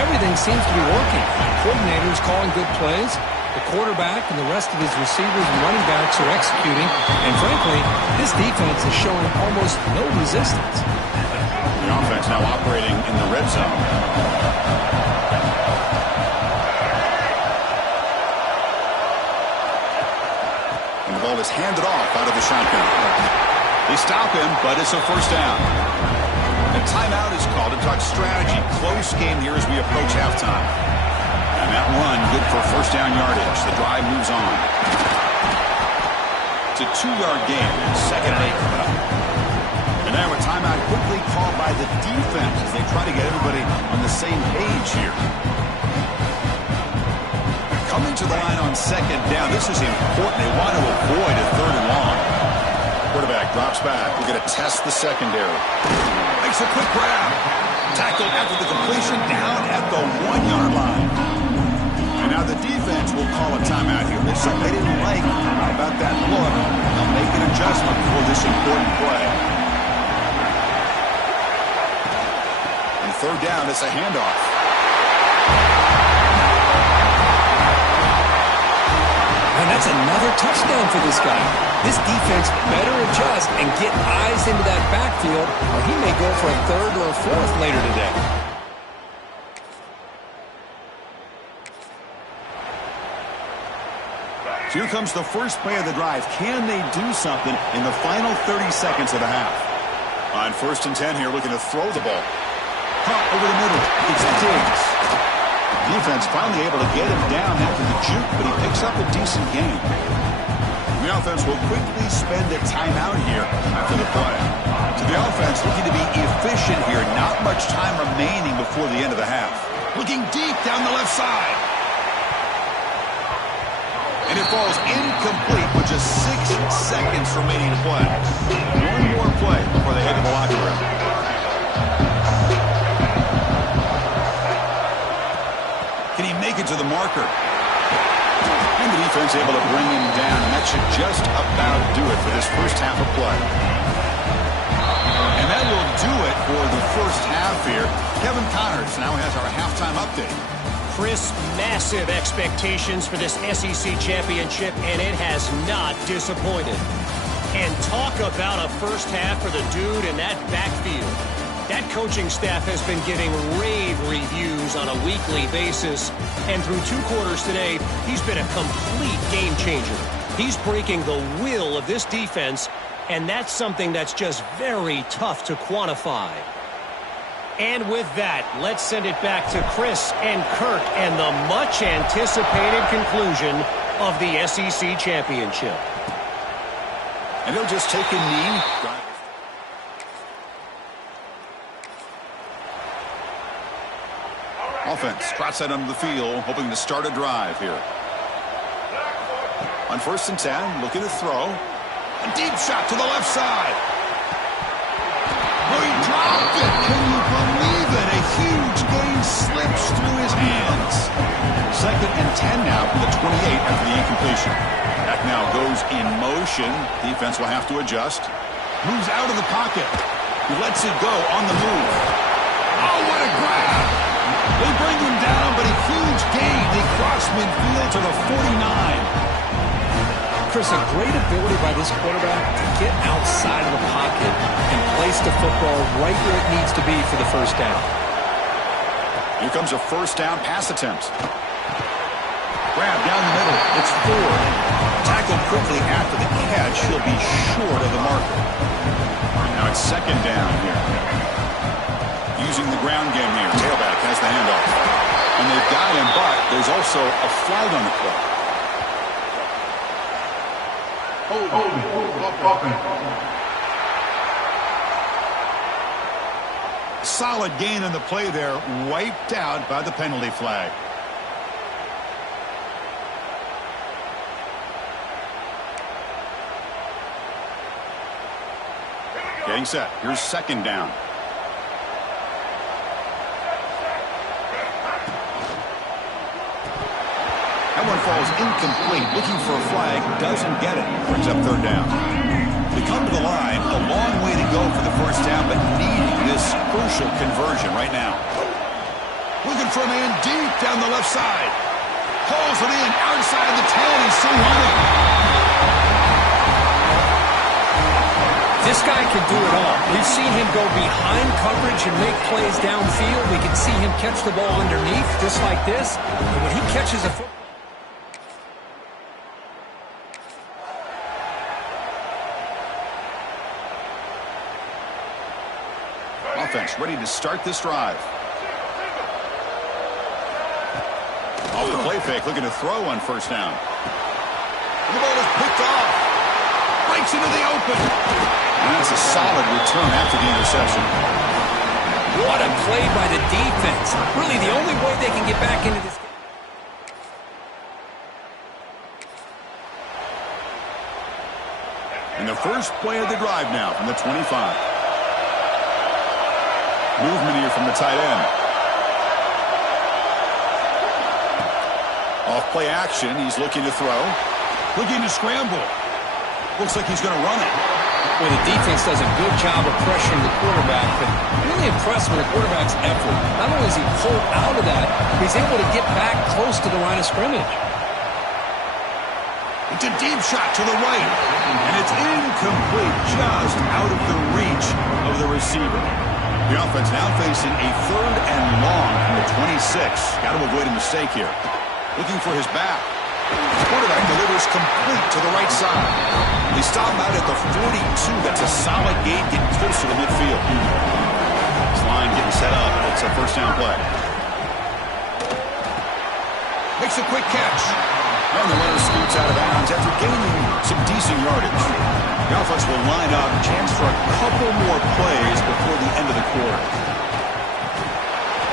everything seems to be working. The coordinator's calling good plays. The quarterback and the rest of his receivers and running backs are executing. And frankly, this defense is showing almost no resistance. The offense now operating in the red zone. And the ball is handed off out of the shotgun. They stop him, but it's a first down. A timeout is called to talk strategy. Close game here as we approach halftime. And that run, good for first down yardage. The drive moves on. It's a 2-yard game. Second and 8 coming up. And now a timeout quickly called by the defense as they try to get everybody on the same page here. Coming to the line on second down. This is important. They want to avoid a third and long. Quarterback drops back. We're going to test the secondary. Makes a quick grab. Tackled after the completion down at the 1-yard line. And now the defense will call a timeout here. There's something they didn't like about that look. They'll make an adjustment for this important play. And third down, it's a handoff. And that's another touchdown for this guy. This defense better adjust and get eyes into that backfield, or he may go for a third or a fourth later today. Here comes the first play of the drive. Can they do something in the final 30 seconds of the half? On 1st and 10 here, looking to throw the ball. Pump over the middle. It's Diggs. Defense finally able to get him down after the juke, but he picks up a decent gain. The offense will quickly spend a timeout here after the play. So the offense looking to be efficient here. Not much time remaining before the end of the half. Looking deep down the left side. And it falls incomplete with just 6 seconds remaining to play. One more play before they head to the locker room. Can he make it to the marker? And the defense able to bring him down, and that should just about do it for this first half of play. And that will do it for the first half here. Kevin Connors now has our halftime update. Chris, massive expectations for this SEC championship, and it has not disappointed. And talk about a first half for the dude in that backfield. That coaching staff has been getting rave reviews on a weekly basis. And through 2 quarters today, he's been a complete game changer. He's breaking the will of this defense, and that's something that's just very tough to quantify. And with that, let's send it back to Chris and Kirk and the much-anticipated conclusion of the SEC championship. And he'll just take a knee. Offense trots that under the field, hoping to start a drive here. On 1st and 10, looking to throw. A deep shot to the left side. Oh, he dropped it. Can you believe it? A huge gain slips through his hands. 2nd and 10 now for the 28 after the incompletion. That now goes in motion. Defense will have to adjust. Moves out of the pocket. He lets it go on the move. Oh, what a grab. They bring him down, but a huge gain. They cross midfield to the 49. Chris, a great ability by this quarterback to get outside of the pocket and place the football right where it needs to be for the first down. Here comes a first down pass attempt. Grab down the middle. It's Ford. Tackled quickly after the catch. He'll be short of the marker. Now it's 2nd down here. Using the ground game here. Tailback has the handoff. And they've got him, but there's also a flag on the play. Solid gain on the play there. Wiped out by the penalty flag. Getting set. Here's 2nd down. That one falls incomplete. Looking for a flag. Doesn't get it. Brings up 3rd down. They come to the line, a long way to go for the first down, but needing this crucial conversion right now. Looking for a man deep down the left side. Pulls it in outside the 10. He's still running. This guy can do it all. We've seen him go behind coverage and make plays downfield. We can see him catch the ball underneath just like this. And when he catches a football, offense ready to start this drive. Off the play fake, looking to throw on first down. The ball is picked off. Breaks into the open. And that's a solid return after the interception. what a play by the defense. Really the only way they can get back into this game. And the first play of the drive now from the 25. Movement here from the tight end. Off play action, he's looking to throw. Looking to scramble. Looks like he's going to run it. Well, the defense does a good job of pressuring the quarterback, but really impressed with the quarterback's effort. Not only is he pulled out of that, but he's able to get back close to the line of scrimmage. It's a deep shot to the right, and it's incomplete, just out of the reach of the receiver. The offense now facing a 3rd and long from the 26. Got to avoid a mistake here. Looking for his back. The quarterback delivers complete to the right side. They stop out at the 42. That's a solid gain, getting close to the midfield. This line getting set up. It's a first down play. Makes a quick catch. And the runner scoots out of bounds after gaining some decent yardage. The offense will line up, chance for a couple more plays before the end of the quarter.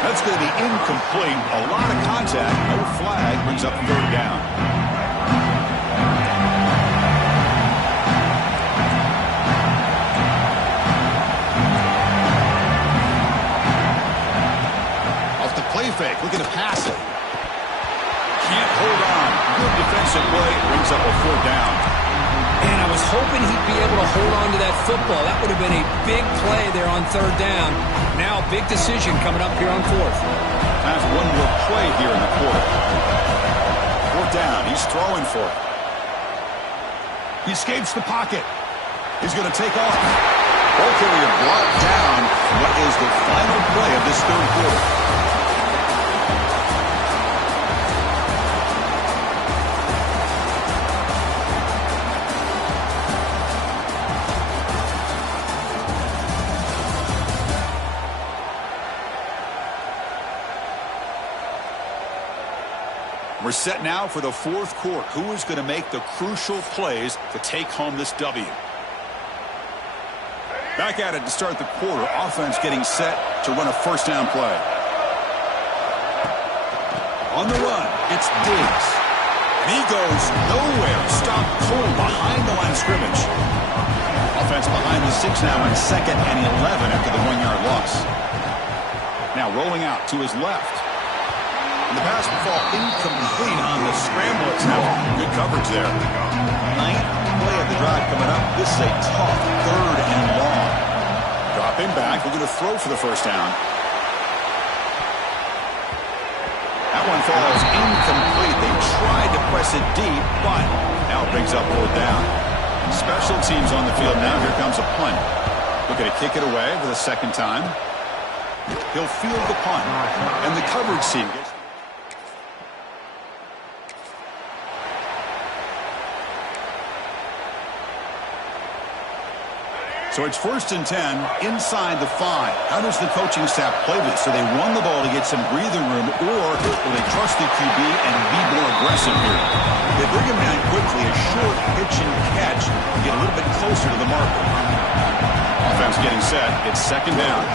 That's going to be incomplete. A lot of contact. No flag. Brings up 3rd down. Off the play fake. Looking to pass it. Can't hold on. Good defensive play. Brings up a 4th down. And I was hoping he'd be able to hold on to that football. That would have been a big play there on 3rd down. Now a big decision coming up here on 4th. Time for one more play here in the quarter. 4th down. He's throwing for it. He escapes the pocket. He's going to take off. Ball carrier brought down. What is the final play of this 3rd quarter? We're set now for the 4th quarter. Who is going to make the crucial plays to take home this W? Back at it to start the quarter. Offense getting set to run a first down play. On the run, it's Diggs. And he goes nowhere. Stopped cold behind the line of scrimmage. Offense behind the 6 now in 2nd and 11 after the 1-yard loss. Now rolling out to his left. And the pass will fall incomplete on the scramble attempt. Good coverage there. 9th play of the drive coming up. This is a tough 3rd and long. Dropping back. We're going to throw for the first down. That one falls incomplete. They tried to press it deep, but now it brings up 4th down. Special teams on the field now. Here comes a punt. Looking to kick it away for the 2nd time. He'll field the punt. And the coverage team gets... So it's 1st and 10 inside the 5. How does the coaching staff play this? So they run the ball to get some breathing room, or will they trust the QB and be more aggressive here? They bring him down quickly, a short pitch and catch, and get a little bit closer to the marker. Offense getting set. It's 2nd down.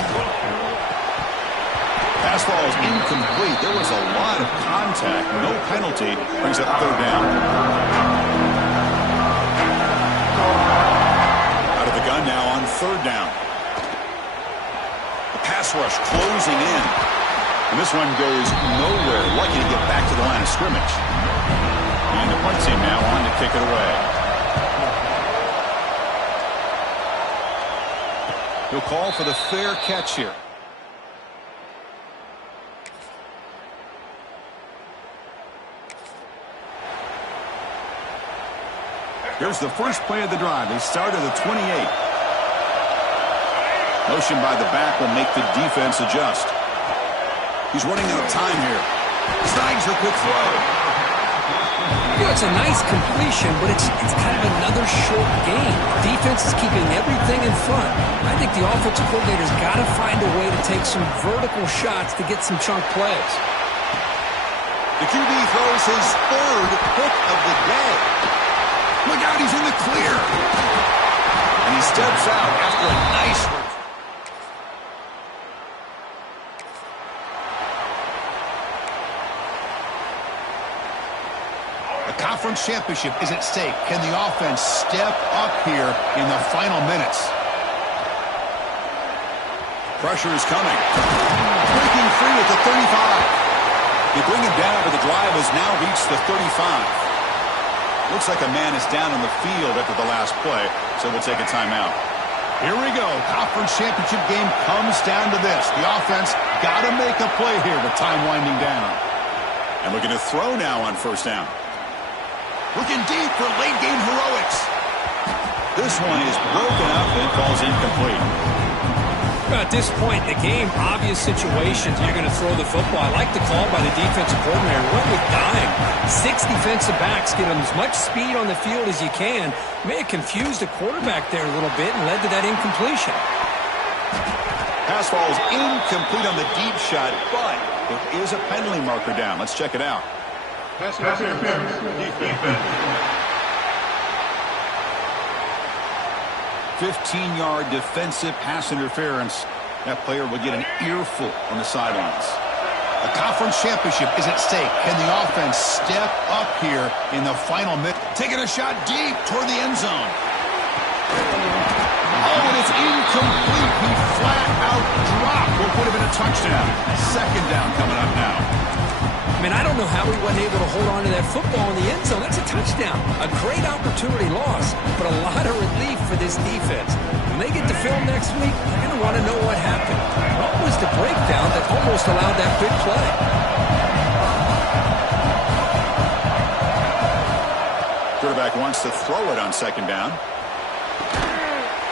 Pass ball is incomplete. There was a lot of contact. No penalty. Brings up 3rd down. Gun now on 3rd down. The pass rush closing in. And this one goes nowhere. Lucky to get back to the line of scrimmage. And the punt team now on to kick it away. He'll call for the fair catch here. Here's the first play of the drive. They start at the 28. Motion by the back will make the defense adjust. He's running out of time here. Snags a quick throw. You know, it's a nice completion, but it's kind of another short game. Defense is keeping everything in front. I think the offensive coordinator's got to find a way to take some vertical shots to get some chunk plays. The QB throws his third pick of the day. Look out, he's in the clear. And he steps out after a nice run. The conference championship is at stake. Can the offense step up here in the final minutes? Pressure is coming. Breaking free at the 35. They bring him down, but the drive has now reached the 35. Looks like a man is down on the field after the last play, so we'll take a timeout. Here we go. Conference championship game comes down to this. The offense got to make a play here with time winding down. And looking to throw now on first down. Looking deep for late game heroics. This one is broken up and falls incomplete. At this point in the game, obvious situations, you're going to throw the football. I like the call by the defensive coordinator. Went with dime. 6 defensive backs get them as much speed on the field as you can. May have confused the quarterback there a little bit and led to that incompletion. Pass falls incomplete on the deep shot, but there is a penalty marker down. Let's check it out. Pass interference. Defense. 15-yard defensive pass interference. That player will get an earful on the sidelines. A conference championship is at stake. Can the offense step up here in the final minute? Taking a shot deep toward the end zone. Oh, and it's incomplete. He flat out dropped what would have been a touchdown. Second down coming up now. I mean, I don't know how he wasn't able to hold on to that football in the end zone. That's a touchdown. A great opportunity lost, but a lot of relief for this defense. When they get the film next week, they're going to want to know what happened. What was the breakdown that almost allowed that big play? Quarterback wants to throw it on second down.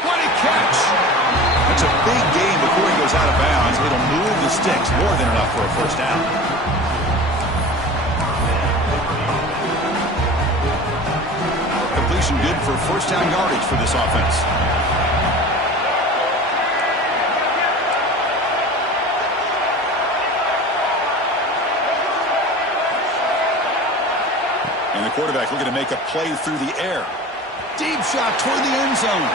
What a catch! That's a big gain before he goes out of bounds. It'll move the sticks more than enough for a first down. Completion good for first down yardage for this offense. And the quarterback looking to make a play through the air. Deep shot toward the end zone.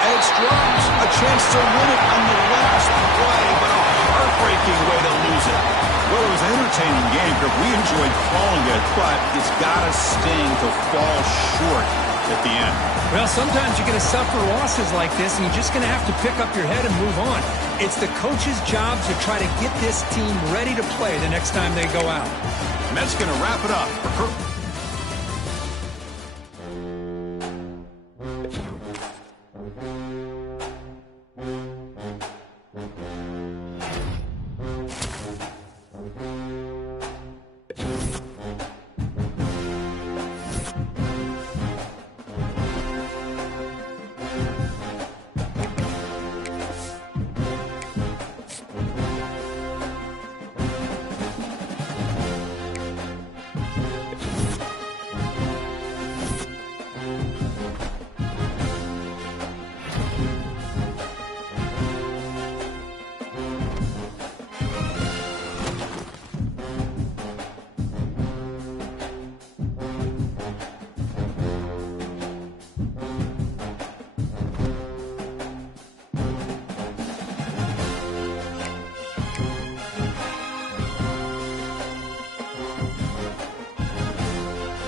And it's dropped. A chance to win it on the last play, but a heartbreaking way to lose it. Well, it was an entertaining game, because we enjoyed calling it, but it's got to sting to fall short at the end. Well, sometimes you're going to suffer losses like this, and you're just going to have to pick up your head and move on. It's the coach's job to try to get this team ready to play the next time they go out. And that's going to wrap it up for Kirk.